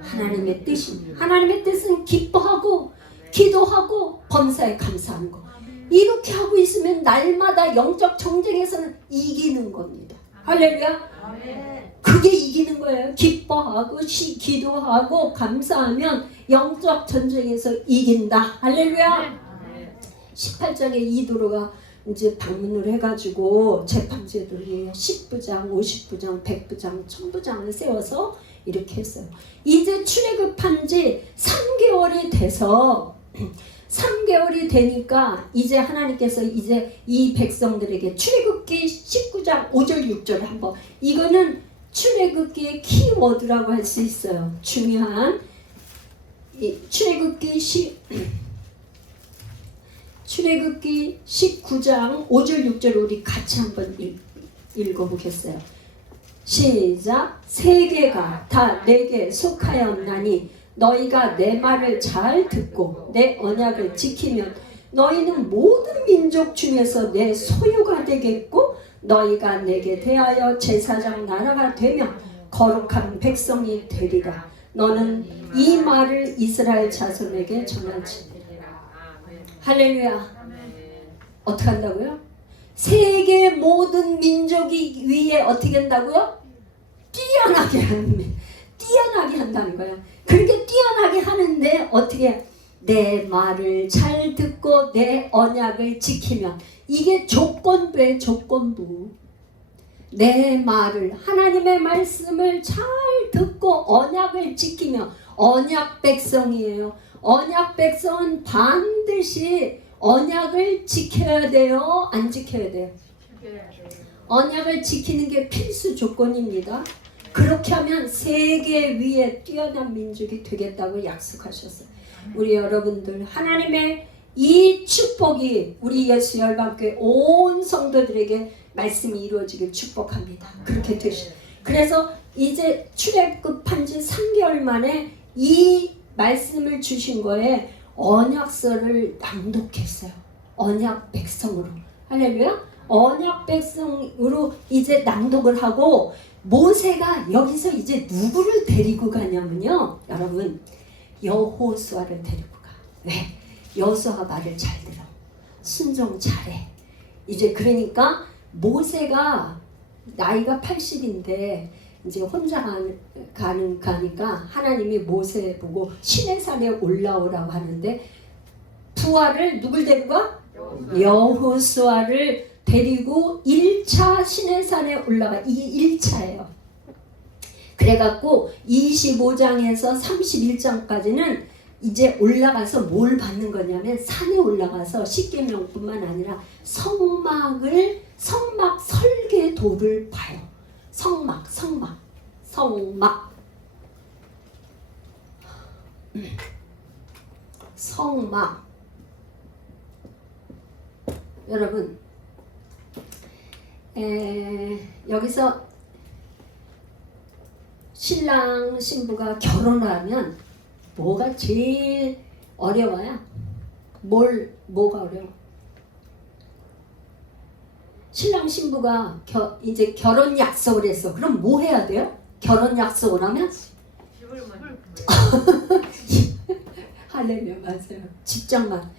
하나님의 뜻입니다. 하나님의 뜻은 기뻐하고 기도하고 범사에 감사하는 거. 이렇게 하고 있으면 날마다 영적 전쟁에서는 이기는 겁니다. 할렐루야. 그게 이기는 거예요. 기뻐하고 기도하고 감사하면 영적 전쟁에서 이긴다. 할렐루야. 18장에 이도로가 이제 방문을 해가지고 재판제들이 10부장, 50부장, 100부장, 1000부장을 세워서 이렇게 했어요. 이제 출애굽한 지 3개월이 돼서 3개월이 되니까 이제 하나님께서 이제 이 백성들에게 출애굽기 19장 5절 6절 한번, 이거는 출애굽기의 키워드라고 할 수 있어요. 중요한 이 출애굽기 19장 5절 6절 우리 같이 한번 읽어보겠어요. 시작. 세계가 다 내게 속하였나니 너희가 내 말을 잘 듣고 내 언약을 지키면 너희는 모든 민족 중에서 내 소유가 되겠고 너희가 내게 대하여 제사장 나라가 되며 거룩한 백성이 되리라. 너는 이 말을 이스라엘 자손에게 전하지. 할렐루야. 어떻게 한다고요? 세계 모든 민족이 위에 어떻게 한다고요? 뛰어나게 한다는 거예요. 그렇게 뛰어나게 하는데 어떻게? 내 말을 잘 듣고 내 언약을 지키면, 이게 조건부의 조건부. 내 말을, 하나님의 말씀을 잘 듣고 언약을 지키면 언약 백성이에요. 언약 백성은 반드시 언약을 지켜야 돼요? 안 지켜야 돼요? 언약을 지키는 게 필수 조건입니다. 그렇게 하면 세계 위에 뛰어난 민족이 되겠다고 약속하셨어요. 우리 여러분들, 하나님의 이 축복이 우리 예수 열방교회 온 성도들에게 말씀이 이루어지길 축복합니다. 그렇게 되시. 그래서 이제 출애굽한 지 3개월 만에 이 말씀을 주신 거에 언약서를 낭독했어요. 언약 백성으로. 할렐루야. 언약 백성으로 이제 낭독을 하고, 모세가 여기서 이제 누구를 데리고 가냐면요, 여러분, 여호수아를 데리고 가. 왜? 여호수아가 말을 잘 들어. 순종 잘해. 이제 그러니까 모세가 나이가 80인데 이제 혼자 가니까 하나님이 모세 보고 시내산에 올라오라고 하는데, 부하를 누굴 데리고 가? 여호수아를 데리고 1차 시내산에 올라가. 이게 1차예요. 그래갖고 25장에서 31장까지는 이제 올라가서 뭘 받는 거냐면, 산에 올라가서 십계명뿐만 아니라 성막 설계도를 봐요. 성막. 여러분, 여기서 신랑 신부가 결혼하면 뭐가 제일 어려워요? 뭐가 어려워? 신랑 신부가 이제 결혼 약속을 했어. 그럼 뭐 해야 돼요? 결혼 약속을 하면? 할렐루야. 맞아요. 집장만.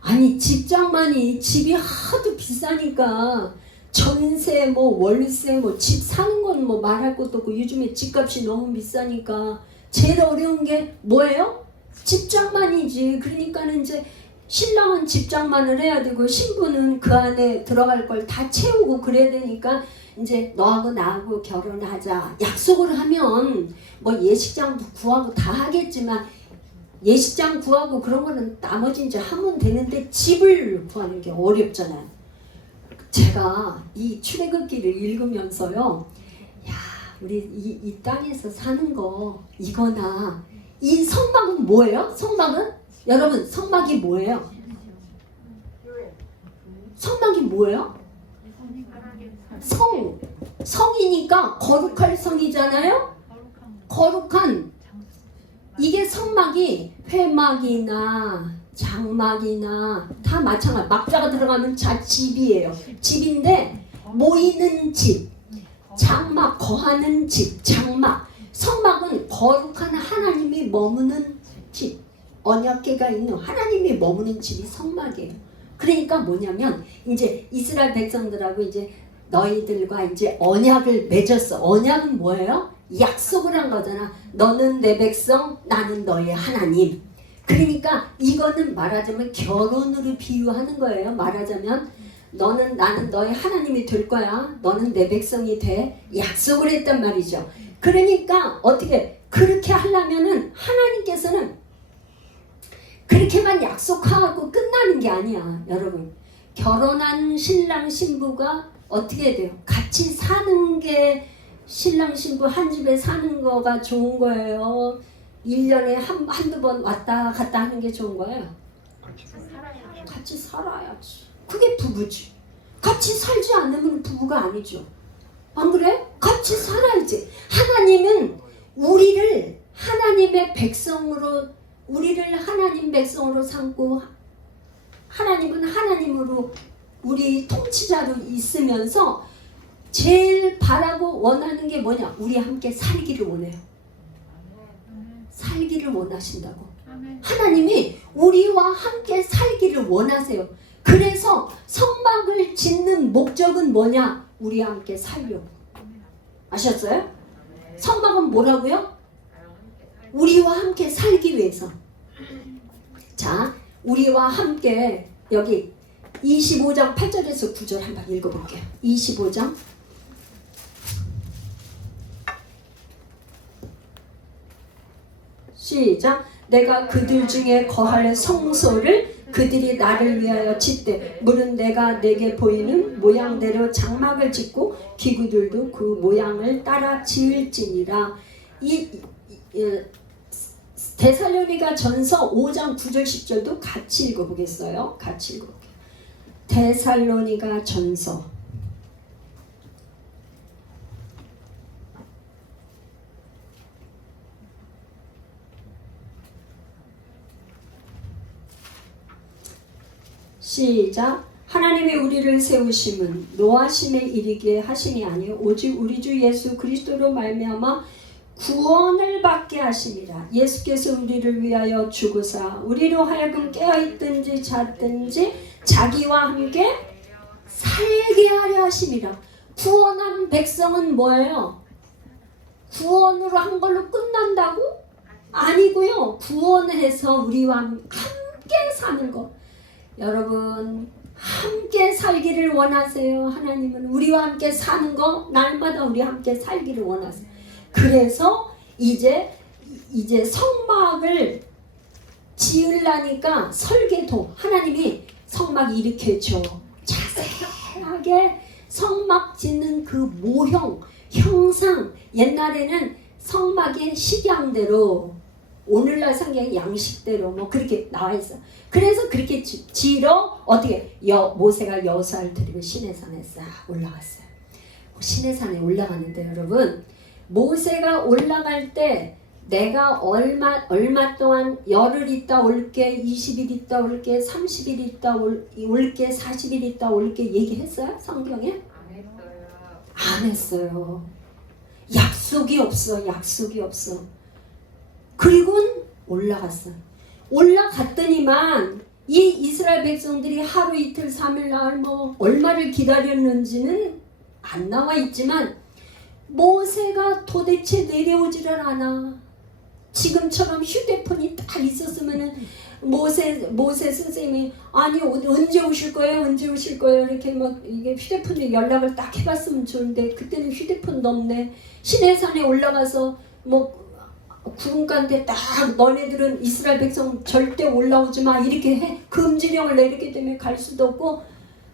아니, 집장만이, 집이 하도 비싸니까 전세 월세 집 사는 건 말할 것도 없고, 요즘에 집값이 너무 비싸니까 제일 어려운 게 뭐예요? 집장만이지. 그러니까는 이제 신랑은 집장만을 해야 되고 신부는 그 안에 들어갈 걸 다 채우고 그래야 되니까, 이제 너하고 나하고 결혼하자 약속을 하면 예식장 구하고 다 하겠지만, 예식장 구하고 그런 거는 나머지 이제 하면 되는데 집을 구하는 게 어렵잖아요. 제가 이 출애굽기를 읽으면서요, 야, 우리 이 땅에서 사는 거 이거나, 이 성막은 뭐예요? 여러분, 성막이 뭐예요? 성막이 뭐예요? 성이니까 거룩할 성이잖아요. 거룩한, 이게 성막이 회막이나 장막이나 다 마찬가지. 막자가 들어가면 집이에요. 집인데 모이는 집, 장막, 거하는 집, 장막. 성막은 거룩한 하나님이 머무는 집, 언약궤가 있는 하나님이 머무는 집이 성막이에요. 그러니까 뭐냐면, 이제 이스라엘 백성들하고 이제 너희들과 이제 언약을 맺었어. 언약은 뭐예요? 약속을 한 거잖아. 너는 내 백성, 나는 너의 하나님. 그러니까 이거는 말하자면 결혼으로 비유하는 거예요. 말하자면 너는 나는 너의 하나님이 될 거야. 너는 내 백성이 돼. 약속을 했단 말이죠. 그러니까 어떻게 그렇게 하려면은 하나님께서는 그렇게만 약속하고 끝나는 게 아니야. 여러분 결혼한 신랑 신부가 어떻게 돼요? 같이 사는 게 신랑 신부 한 집에 사는 거가 좋은 거예요? 1년에 한두 번 왔다 갔다 하는 게 좋은 거예요? 같이 살아야지. 그게 부부지. 같이 살지 않으면 부부가 아니죠. 안 그래? 같이 살아야지. 하나님은 우리를 하나님의 백성으로, 우리를 하나님 백성으로 삼고, 하나님은 하나님으로 우리 통치자로 있으면서 제일 바라고 원하는 게 뭐냐? 우리 함께 살기를 원해요. 살기를 원하신다고. 하나님이 우리와 함께 살기를 원하세요. 그래서 성막을 짓는 목적은 뭐냐? 우리와 함께 살려고. 아셨어요? 성막은 뭐라고요? 우리와 함께 살기 위해서. 자, 우리와 함께 여기 25장 8절에서 9절 한번 읽어볼게요. 25장 시작. 내가 그들 중에 거할 성소를 그들이 나를 위하여 짓되 물은 내가 내게 보이는 모양대로 장막을 짓고 기구들도 그 모양을 따라 지을지니라. 데살로니가 전서 5장 9절 10절도 같이 읽어보겠어요. 같이 읽어볼게요. 데살로니가 전서 시작. 하나님이 우리를 세우심은 노하심에 이르게 하심이 아니요 오직 우리 주 예수 그리스도로 말미암아 구원을 받게 하심이라. 예수께서 우리를 위하여 죽으사 우리로 하여금 깨어있든지 잤든지 자기와 함께 살게 하려 하심이라. 구원한 백성은 뭐예요? 구원으로 한 걸로 끝난다고? 아니고요. 구원해서 우리와 함께 사는 것. 여러분 함께 살기를 원하세요. 하나님은 우리와 함께 사는 거 날마다 우리 함께 살기를 원하세요. 그래서 이제 성막을 지으려니까 설계도 하나님이 성막 일으켜줘. 자세하게 성막 짓는 그 모형 형상. 옛날에는 성막의 식양대로 오늘날 성경 양식대로 뭐 그렇게 나와 있어. 그래서 그렇게 지러 어떻게 모세가 여호수아를 데리고 시내산에 싹 올라갔어요. 시내산에 올라가는데 여러분 모세가 올라갈 때 내가 얼마 동안 열흘 있다 올게, 20일 있다 올게, 30일 있다 올게, 40일 있다 올게 얘기했어요? 성경에? 안 했어요. 약속이 없어. 약속이 없어. 그리고는 올라갔어. 올라갔더니만 이 이스라엘 백성들이 하루 이틀 3일 나흘 뭐 얼마를 기다렸는지는 안 나와 있지만 모세가 도대체 내려오지를 않아. 지금처럼 휴대폰이 딱 있었으면은 모세 선생님이 아니 언제 오실 거예요? 언제 오실 거예요? 이렇게 막 이게 휴대폰에 연락을 딱 해봤으면 좋은데 그때는 휴대폰도 없네. 시내산에 올라가서 뭐 구름가인데 딱 너네들은 이스라엘 백성 절대 올라오지 마 이렇게 해 금지령을 내리게 되면 갈 수도 없고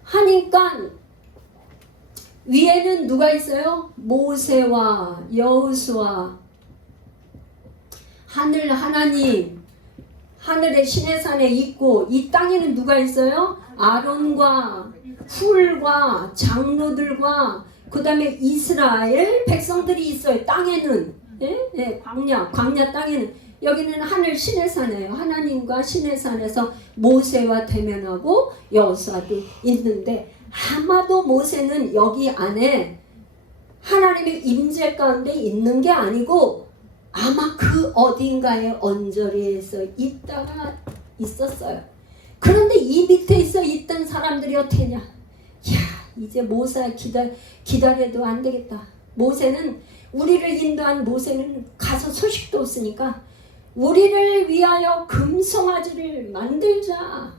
하니까 위에는 누가 있어요? 모세와 여호수아 하늘 하나님 하늘의 시내산에 있고 이 땅에는 누가 있어요? 아론과 훌과 장로들과 그 다음에 이스라엘 백성들이 있어요. 땅에는 광야 땅에는 여기는 하늘 시내산이에요. 하나님과 시내산에서 모세와 대면하고 여호수아도 있는데 아마도 모세는 여기 안에 하나님의 임재 가운데 있는 게 아니고 아마 그 어딘가에 언저리에서 있다가 있었어요. 그런데 이 밑에 있던 사람들이 어떻게 했냐? 이제 모세 기다려도 안 되겠다. 모세는 우리를 인도한 모세는 가서 소식도 없으니까 우리를 위하여 금송아지를 만들자.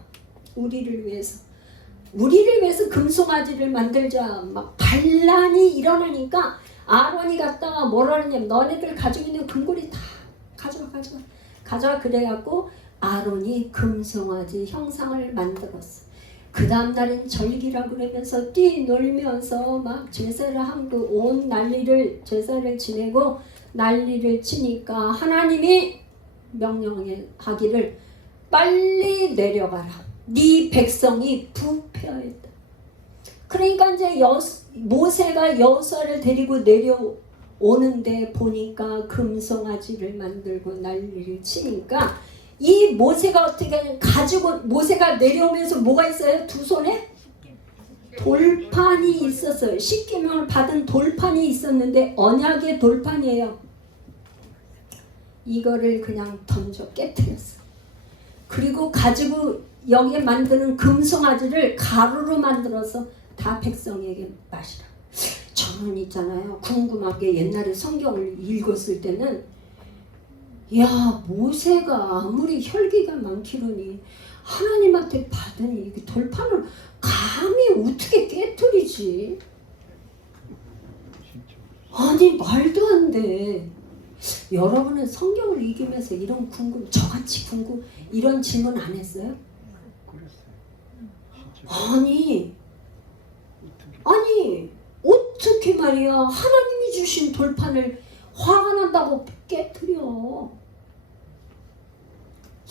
우리를 위해서. 우리를 위해서 금송아지를 만들자 막 반란이 일어나니까 아론이 갔다가 뭐라 하냐면 너네들 가지고 있는 금고리 다 가져와 그래갖고 아론이 금송아지 형상을 만들었어. 그 다음 날은 절기라 그러면서 뛰놀면서 막 제사를 한 그 온 난리를 제사를 지내고 난리를 치니까 하나님이 명령하기를 빨리 내려가라. 네 백성이 부패하였다. 그러니까 이제 모세가 여호수아를 데리고 내려오는데 보니까 금송아지를 만들고 난리를 치니까 이 모세가 어떻게 하냐면 가지고 모세가 내려오면서 뭐가 있어요? 두 손에 돌판이 있었어요. 십계명을 받은 돌판이 있었는데 언약의 돌판이에요. 이거를 그냥 던져 깨뜨렸어. 그리고 가지고 여기에 만드는 금송아지를 가루로 만들어서 다 백성에게 마시라. 저는 있잖아요. 궁금한 게 옛날에 성경을 읽었을 때는 야 모세가 아무리 혈기가 많기로니 하나님한테 받은 이 돌판을 감히 어떻게 깨뜨리지? 아니 말도 안 돼. 여러분은 성경을 읽으면서 이런 저같이 이런 질문 안 했어요? 아니 어떻게 말이야 하나님이 주신 돌판을 화가 난다고 깨뜨려.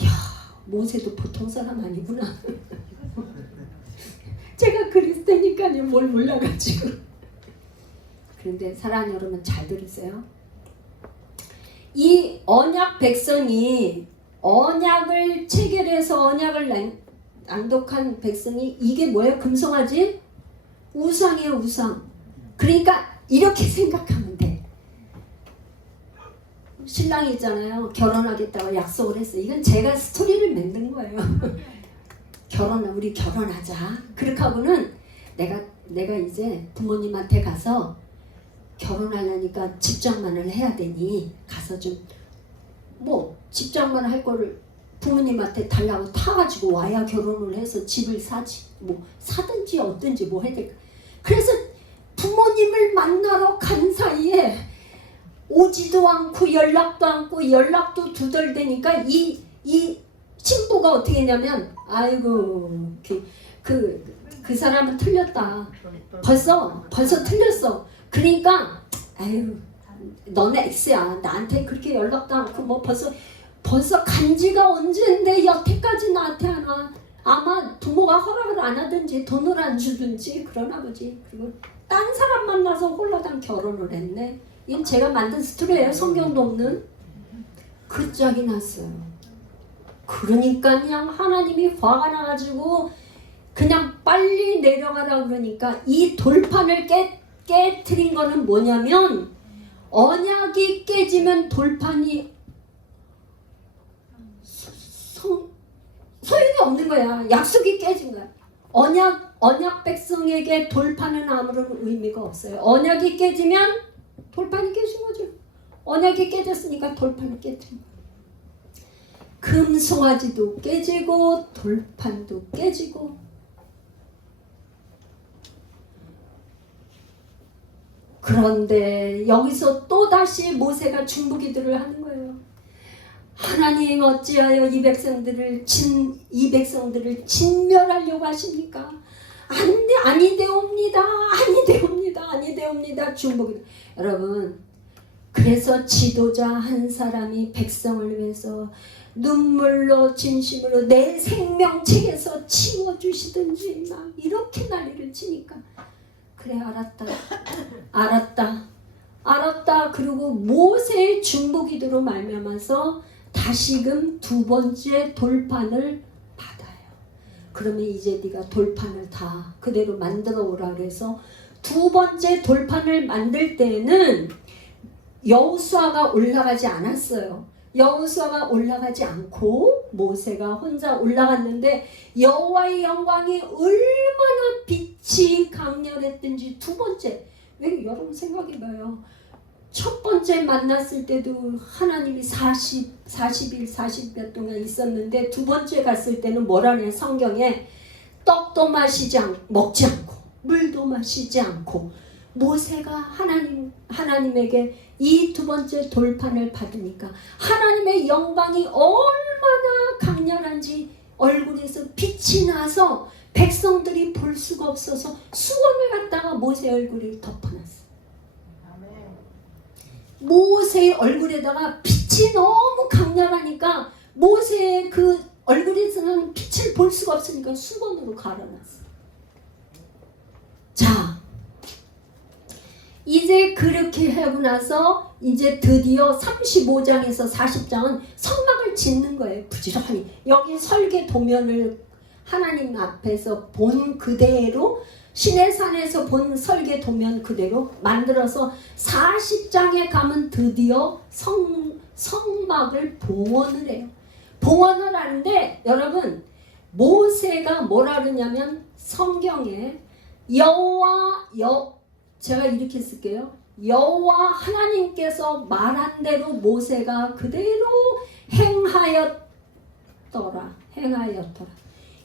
야 모세도 보통 사람 아니구나. 제가 그리스도니까요 뭘 몰라가지고. 그런데 사랑하는 여러분 잘 들으세요. 이 언약 백성이 언약을 체결해서 언약을 낭독한 백성이 이게 뭐예요? 금송아지? 우상이에요 우상. 그러니까 이렇게 생각하면 돼. 신랑이 있잖아요. 결혼하겠다고 약속을 했어요. 이건 제가 스토리를 만든 거예요. 우리 결혼하자. 그렇게 하고는 내가 이제 부모님한테 가서 결혼하려니까 집장만을 해야 되니 가서 좀 집장만 할 거를 부모님한테 달라고 타가지고 와야 결혼을 해서 집을 사지. 사든지 어든지 해야 될까. 그래서 부모님을 만나러 간 사이에 오지도 않고 연락도 두덜대니까 이 신부가 어떻게 했냐면 아이고 그 사람은 틀렸다. 벌써 틀렸어. 그러니까 아유 너네 X야. 나한테 그렇게 연락도 않고 벌써 간지가 언젠데 여태까지 나한테 안 와. 아마 부모가 허락을 안 하든지 돈을 안 주든지 그러나 보지. 그리고 딴 사람 만나서 홀라당 결혼을 했네. 이건 제가 만든 스토리예요. 성경도 없는. 그 짝이 났어요. 그러니까 그냥 하나님이 화가 나가지고 그냥 빨리 내려가라 그러니까 이 돌판을 깨트린 거는 뭐냐면 언약이 깨지면 돌판이 소용이 없는 거야. 약속이 깨진 거야. 언약 백성에게 돌판은 아무런 의미가 없어요. 언약이 깨지면 돌판이 깨진 거죠. 언약이 깨졌으니까 돌판이 깨진 거야. 금송아지도 깨지고 돌판도 깨지고. 그런데 여기서 또다시 모세가 중보기도를 하는 거예요. 하나님 어찌하여 이 백성들을 진멸하려고 하십니까? 아니되옵니다. 중보기도. 여러분 그래서 지도자 한 사람이 백성을 위해서 눈물로 진심으로 내 생명책에서 치워주시든지 막 이렇게 난리를 치니까 그래 알았다. 그리고 모세의 중보기도로 말미암아서 다시금 두 번째 돌판을 받아요. 그러면 이제 네가 돌판을 다 그대로 만들어 오라 그래서 두 번째 돌판을 만들 때는 여호수아가 올라가지 않았어요. 여호수아가 올라가지 않고 모세가 혼자 올라갔는데 여호와의 영광이 얼마나 빛이 강렬했든지 두 번째 왜 여러분 생각해봐요. 첫 번째 만났을 때도 하나님이 40일 40몇 동안 있었는데 두 번째 갔을 때는 뭐라냐 성경에 떡도 먹지 않고 물도 마시지 않고 모세가 하나님에게 이 두 번째 돌판을 받으니까 하나님의 영광이 얼마나 강렬한지 얼굴에서 빛이 나서 백성들이 볼 수가 없어서 수건을 갖다가 모세 얼굴을 덮어놨어요. 모세의 얼굴에다가 빛이 너무 강렬하니까 모세의 그 얼굴에서는 빛을 볼 수가 없으니까 수건으로 가려놨어요. 자, 이제 그렇게 하고 나서 이제 드디어 35장에서 40장은 성막을 짓는 거예요. 부지런히 여기 설계 도면을 하나님 앞에서 본 그대로 시내산에서 본 설계 도면 그대로 만들어서 40장에 가면 드디어 성막을 봉헌을 해요. 봉헌을 하는데 여러분 모세가 뭐라 그러냐면 성경에 제가 이렇게 쓸게요. 여호와 하나님께서 말한 대로 모세가 그대로 행하였더라.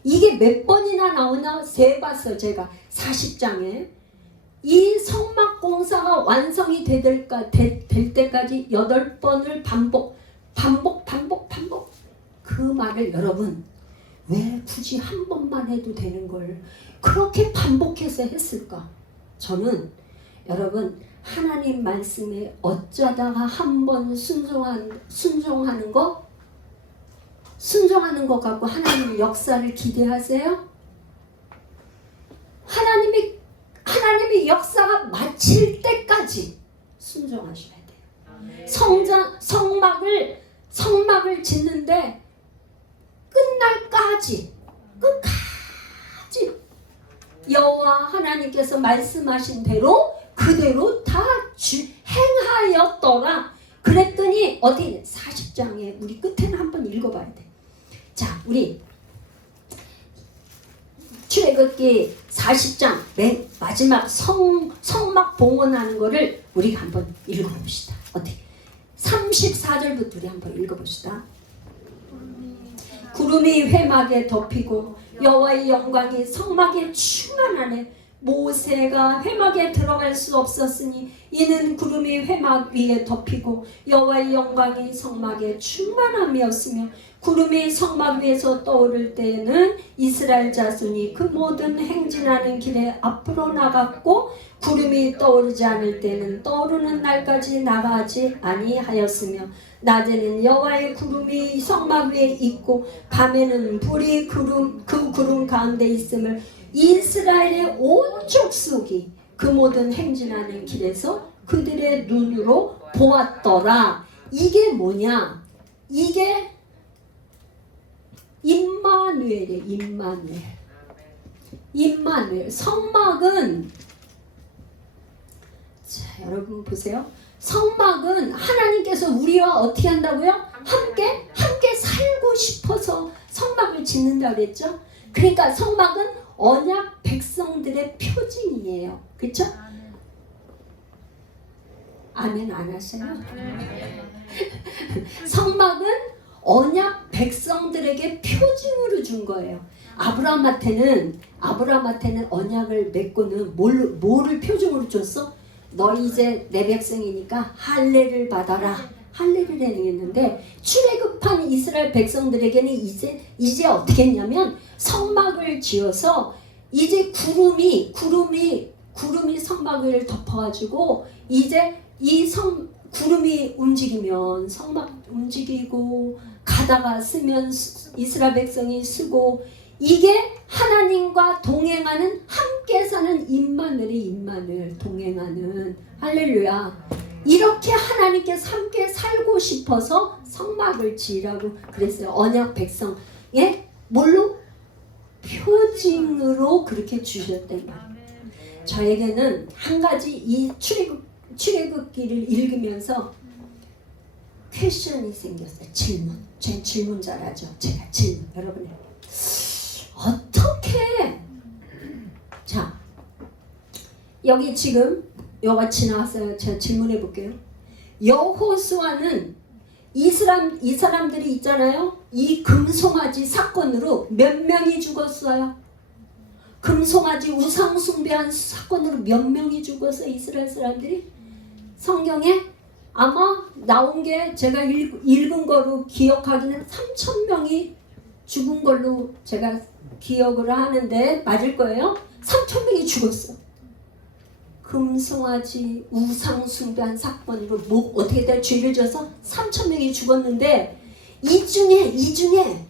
이게 몇 번이나 나오나 세봤어요. 제가 40장에 이 성막 공사가 완성이 될 때까지 8번을 반복 그 말을 여러분 왜 굳이 한 번만 해도 되는 걸 그렇게 반복해서 했을까? 저는 여러분 하나님 말씀에 어쩌다가 한 번 순종하는 것 갖고 하나님 역사를 기대하세요? 하나님의 역사가 마칠 때까지 순종하셔야 돼요. 성막을 짓는데 끝까지 여호와 하나님께서 말씀하신 대로 그대로 다 행하였더라. 그랬더니 어디 40장에 우리 끝에는 한번 읽어봐야 돼. 자, 우리 출애굽기 40장 맨 마지막 성막 봉헌하는 거를 우리가 한번 읽어봅시다. 어떻게? 34절부터 우리 한번 읽어봅시다. 구름이 회막에 덮이고 여호와의 영광이 성막에 충만하네. 모세가 회막에 들어갈 수 없었으니 이는 구름이 회막 위에 덮이고 여호와의 영광이 성막에 충만함이었으며 구름이 성막 위에서 떠오를 때에는 이스라엘 자손이 그 모든 행진하는 길에 앞으로 나갔고 구름이 떠오르지 않을 때는 떠오르는 날까지 나가지 아니하였으며 낮에는 여호와의 구름이 성막 위에 있고 밤에는 불이 그 구름 가운데 있음을 이스라엘의 온 족속이 그 모든 행진하는 길에서 그들의 눈으로 보았더라. 이게 뭐냐? 이게 임마누엘이에요. 임마누엘. 성막은 자, 여러분 보세요. 성막은 하나님께서 우리와 어떻게 한다고요? 함께 살고 싶어서 성막을 짓는다 그랬죠? 그러니까 성막은 언약 백성들의 표징이에요. 그렇죠? 아멘 안 하세요? 성막은 언약 백성들에게 표징으로 준 거예요. 아브라함한테는 언약을 맺고는 뭐를 표징으로 줬어? 너 이제 내 백성이니까 할례를 받아라. 할례를 행했는데 출애굽한 이스라엘 백성들에게는 이제 어떻게 했냐면 성막을 지어서 이제 구름이 성막을 덮어가지고 이제 구름이 움직이면 성막 움직이고 가다가 쓰면 이스라엘 백성이 쓰고 이게 하나님과 동행하는 함께 사는 임마누엘 동행하는 할렐루야. 이렇게 하나님께서 함께 살고 싶어서 성막을 지으라고 그랬어요. 언약 백성의 뭘로? 표징으로 그렇게 주셨단 말이에요. 저에게는 한 가지 이 출애굽기를 읽으면서 퀘션이 생겼어요. 제 질문 잘하죠. 제가 질문 여러분에게 어떻게 자 여기 지금 여같이 나왔어요. 제가 질문해 볼게요. 여호수아는 이 사람들이 있잖아요. 이 금송아지 사건으로 몇 명이 죽었어요? 금송아지 우상 숭배한 사건으로 몇 명이 죽어서 이스라엘 사람들이 성경에 아마 나온 게 제가 읽은 거로 기억하기는 3,000명이 죽은 걸로 제가 기억을 하는데 맞을 거예요. 3,000명이 죽었어. 금송아지 우상 숭배한 사건으로 어떻게 다 죄를 져서 3,000명이 죽었는데 이 중에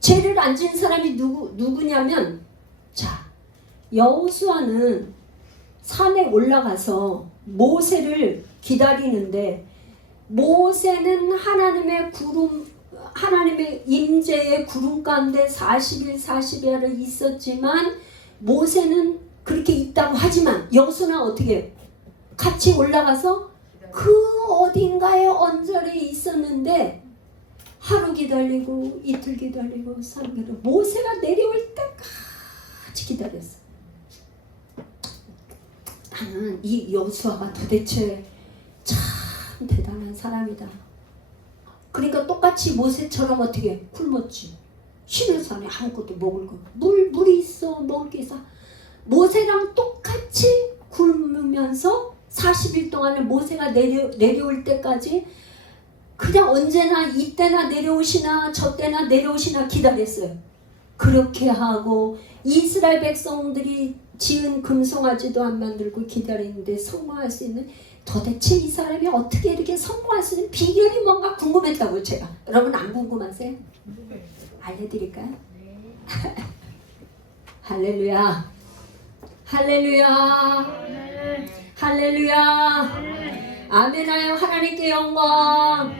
죄를 안 지은 사람이 누구냐면 자, 여호수아는 산에 올라가서 모세를 기다리는데 모세는 하나님의 임재의 구름 가운데 40일 40야를 있었지만 모세는 그렇게 있다고 하지만 여호수아는 어떻게 해요? 같이 올라가서 그 어딘가에 언저리에 있었는데 하루 기다리고 이틀 기다리고 3개월 모세가 내려올 때까지 기다렸어. 나는 이 여호수아가 도대체 참 대단한 사람이다. 그러니까 똑같이 모세처럼 어떻게 굶었지. 쉬는 산에 아무것도 먹을 거 물이 있어 먹을 게 있어. 모세랑 똑같이 굶으면서 40일 동안에 모세가 내려올 때까지 그냥 언제나 이때나 내려오시나 저때나 내려오시나 기다렸어요. 그렇게 하고 이스라엘 백성들이 지은 금송아지도 안 만들고 기다리는데 성공할 수 있는 도대체 이 사람이 어떻게 이렇게 성공할 수 있는 비결이 뭔가 궁금했다고요. 제가 여러분 안 궁금하세요? 알려드릴까요? 할렐루야 할렐루야 할렐루야 아멘하여 하나님께 영광.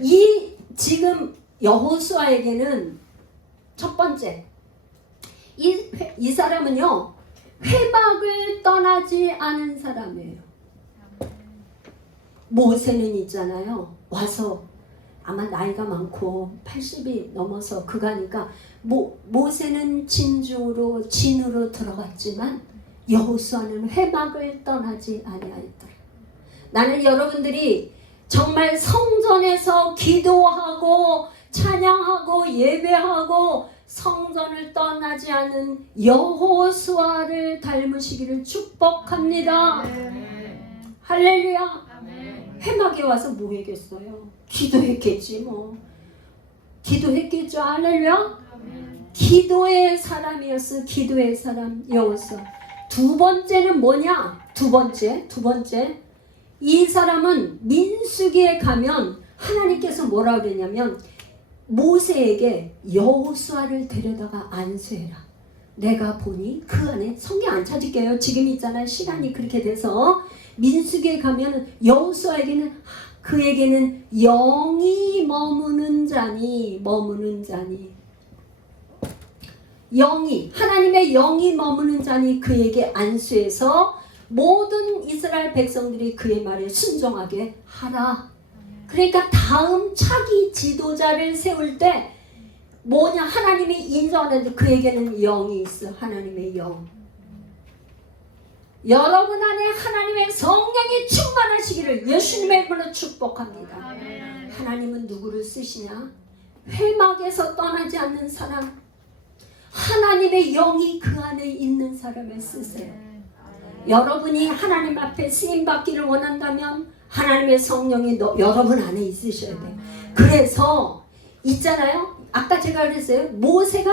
이 지금 여호수아에게는 첫 번째 이 사람은요 회막을 떠나지 않은 사람이에요. 모세는 있잖아요. 와서 아마 나이가 많고 80이 넘어서 그가니까 모세는 진으로 들어갔지만 여호수아는 회막을 떠나지 아니하였더라. 나는 여러분들이 정말 성전에서 기도하고 찬양하고 예배하고 성전을 떠나지 않은 여호수아를 닮으시기를 축복합니다. 할렐루야. 회막에 와서 뭐 했겠어요? 기도했겠지 뭐. 기도했겠죠. 할렐루야. 기도의 사람이었어. 기도의 사람 여호수아. 두 번째는 뭐냐? 두 번째 이 사람은 민수기에 가면 하나님께서 뭐라 그랬냐면 모세에게 여호수아를 데려다가 안수해라. 내가 보니 그 안에 성경 안 찾을게요. 지금 있잖아요. 시간이 그렇게 돼서 민수기에 가면 여호수아에게는 그에게는 영이 머무는 자니 영이 하나님의 영이 머무는 자니 그에게 안수해서 모든 이스라엘 백성들이 그의 말에 순종하게 하라. 그러니까 다음 차기 지도자를 세울 때 뭐냐 하나님이 인정하는데 그에게는 영이 있어. 하나님의 영. 여러분 안에 하나님의 성령이 충만하시기를 예수님의 이름으로 축복합니다. 하나님은 누구를 쓰시냐? 회막에서 떠나지 않는 사람, 하나님의 영이 그 안에 있는 사람을 쓰세요. 여러분이 하나님 앞에 쓰임받기를 원한다면 하나님의 성령이 여러분 안에 있으셔야 돼요. 그래서 있잖아요. 아까 제가 그랬어요. 모세가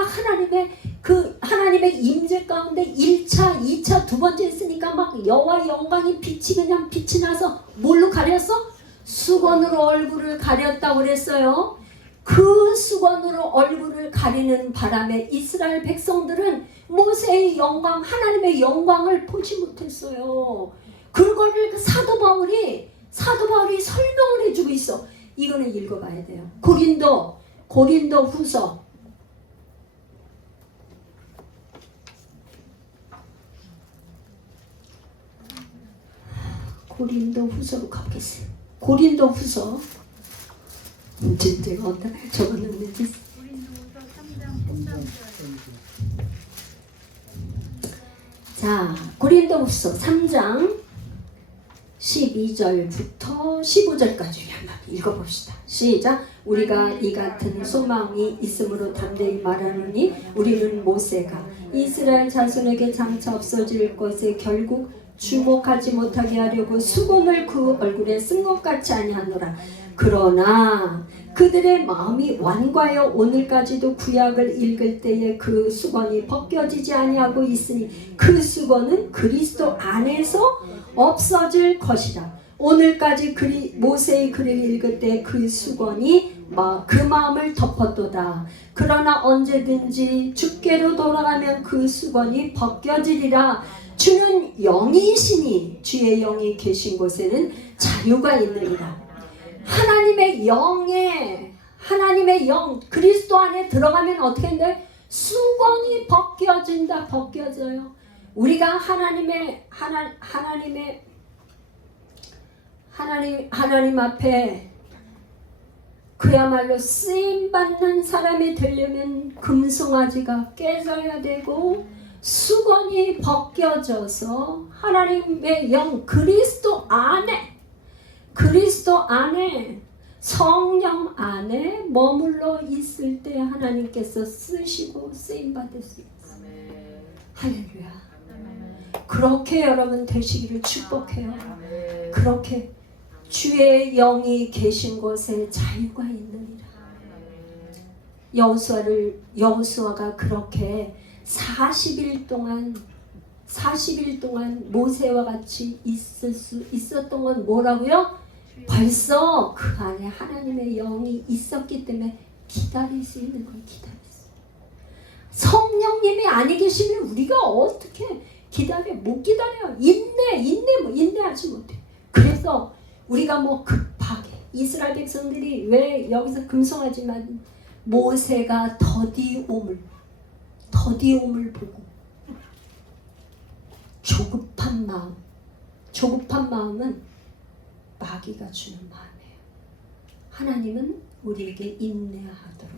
하나님의 임재 가운데 1차, 2차, 두 번째 있으니까 막 여호와 영광이 그냥 빛이 나서 뭘로 가렸어? 수건으로 얼굴을 가렸다고 그랬어요. 그 수건으로 얼굴을 가리는 바람에 이스라엘 백성들은 모세의 영광, 하나님의 영광을 보지 못했어요. 그거를 사도 바울이 설명을 해주고 있어. 이거는 읽어봐야 돼요. 고린도 후서 고린도후서로 가보겠어요. 고린도후서 제가 어디다 적어놨는지. 고린도후서 3장 13절. 자, 고린도후서 3장 12절부터 15절까지 한번 읽어봅시다. 시작. 우리가 이 같은 소망이 있으므로 담대히 말하노니 우리는 모세가 이스라엘 자손에게 장차 없어질 것에 결국 주목하지 못하게 하려고 수건을 그 얼굴에 쓴 것 같지 아니하노라. 그러나 그들의 마음이 완고하여 오늘까지도 구약을 읽을 때에 그 수건이 벗겨지지 아니하고 있으니 그 수건은 그리스도 안에서 없어질 것이라. 오늘까지 모세의 글을 읽을 때 그 수건이 그 마음을 덮었도다. 그러나 언제든지 주께로 돌아가면 그 수건이 벗겨지리라. 주는 영이시니 주의 영이 계신 곳에는 자유가 있느니라. 하나님의 영 그리스도 안에 들어가면 어떻게 된대? 수건이 벗겨진다. 벗겨져요. 우리가 하나님 앞에 그야말로 쓰임받는 사람이 되려면 금송아지가 깨져야 되고 수건이 벗겨져서 하나님의 영 그리스도 안에 성령 안에 머물러 있을 때 하나님께서 쓰시고 쓰임받을 수 있어요. 할렐루야. 그렇게 여러분 되시기를 축복해요. 그렇게 주의 영이 계신 곳에 자유가 있느니라. 여호수아가 그렇게 40일 동안 모세와 같이 있을 수 있었던 건 뭐라고요? 벌써 그 안에 하나님의 영이 있었기 때문에 기다릴 수 있는 걸 기다렸어요. 성령님이 아니 계시면 우리가 어떻게 기다려? 못 기다려요. 인내하지 못해. 그래서 우리가 급하게 이스라엘 백성들이 왜 여기서 금송아지만 모세가 더디옴을 보고 조급한 마음은 마귀가 주는 마음이에요. 하나님은 우리에게 인내하도록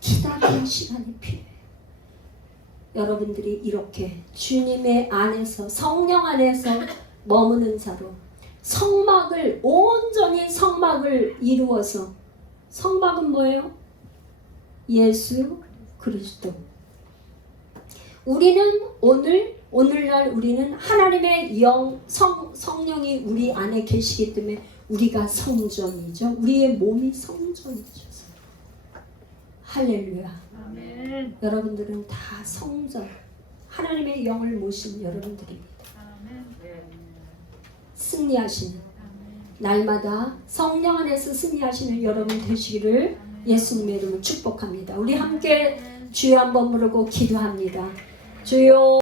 기다리는 시간이 필요해요. 여러분들이 이렇게 주님의 안에서 성령 안에서 머무는 자로 온전히 성막을 이루어서, 성막은 뭐예요? 예수 그리스도. 우리는 오늘날 우리는 하나님의 성령이 우리 안에 계시기 때문에 우리가 성전이죠. 우리의 몸이 성전이죠. 할렐루야. 아멘. 여러분들은 다 성전, 하나님의 영을 모신 여러분들입니다. 아멘. 승리하시는, 날마다 성령 안에서 승리하시는 여러분 되시기를 예수님의 이름으로 축복합니다. 우리 함께 주여 한번 부르고 기도합니다. 주여.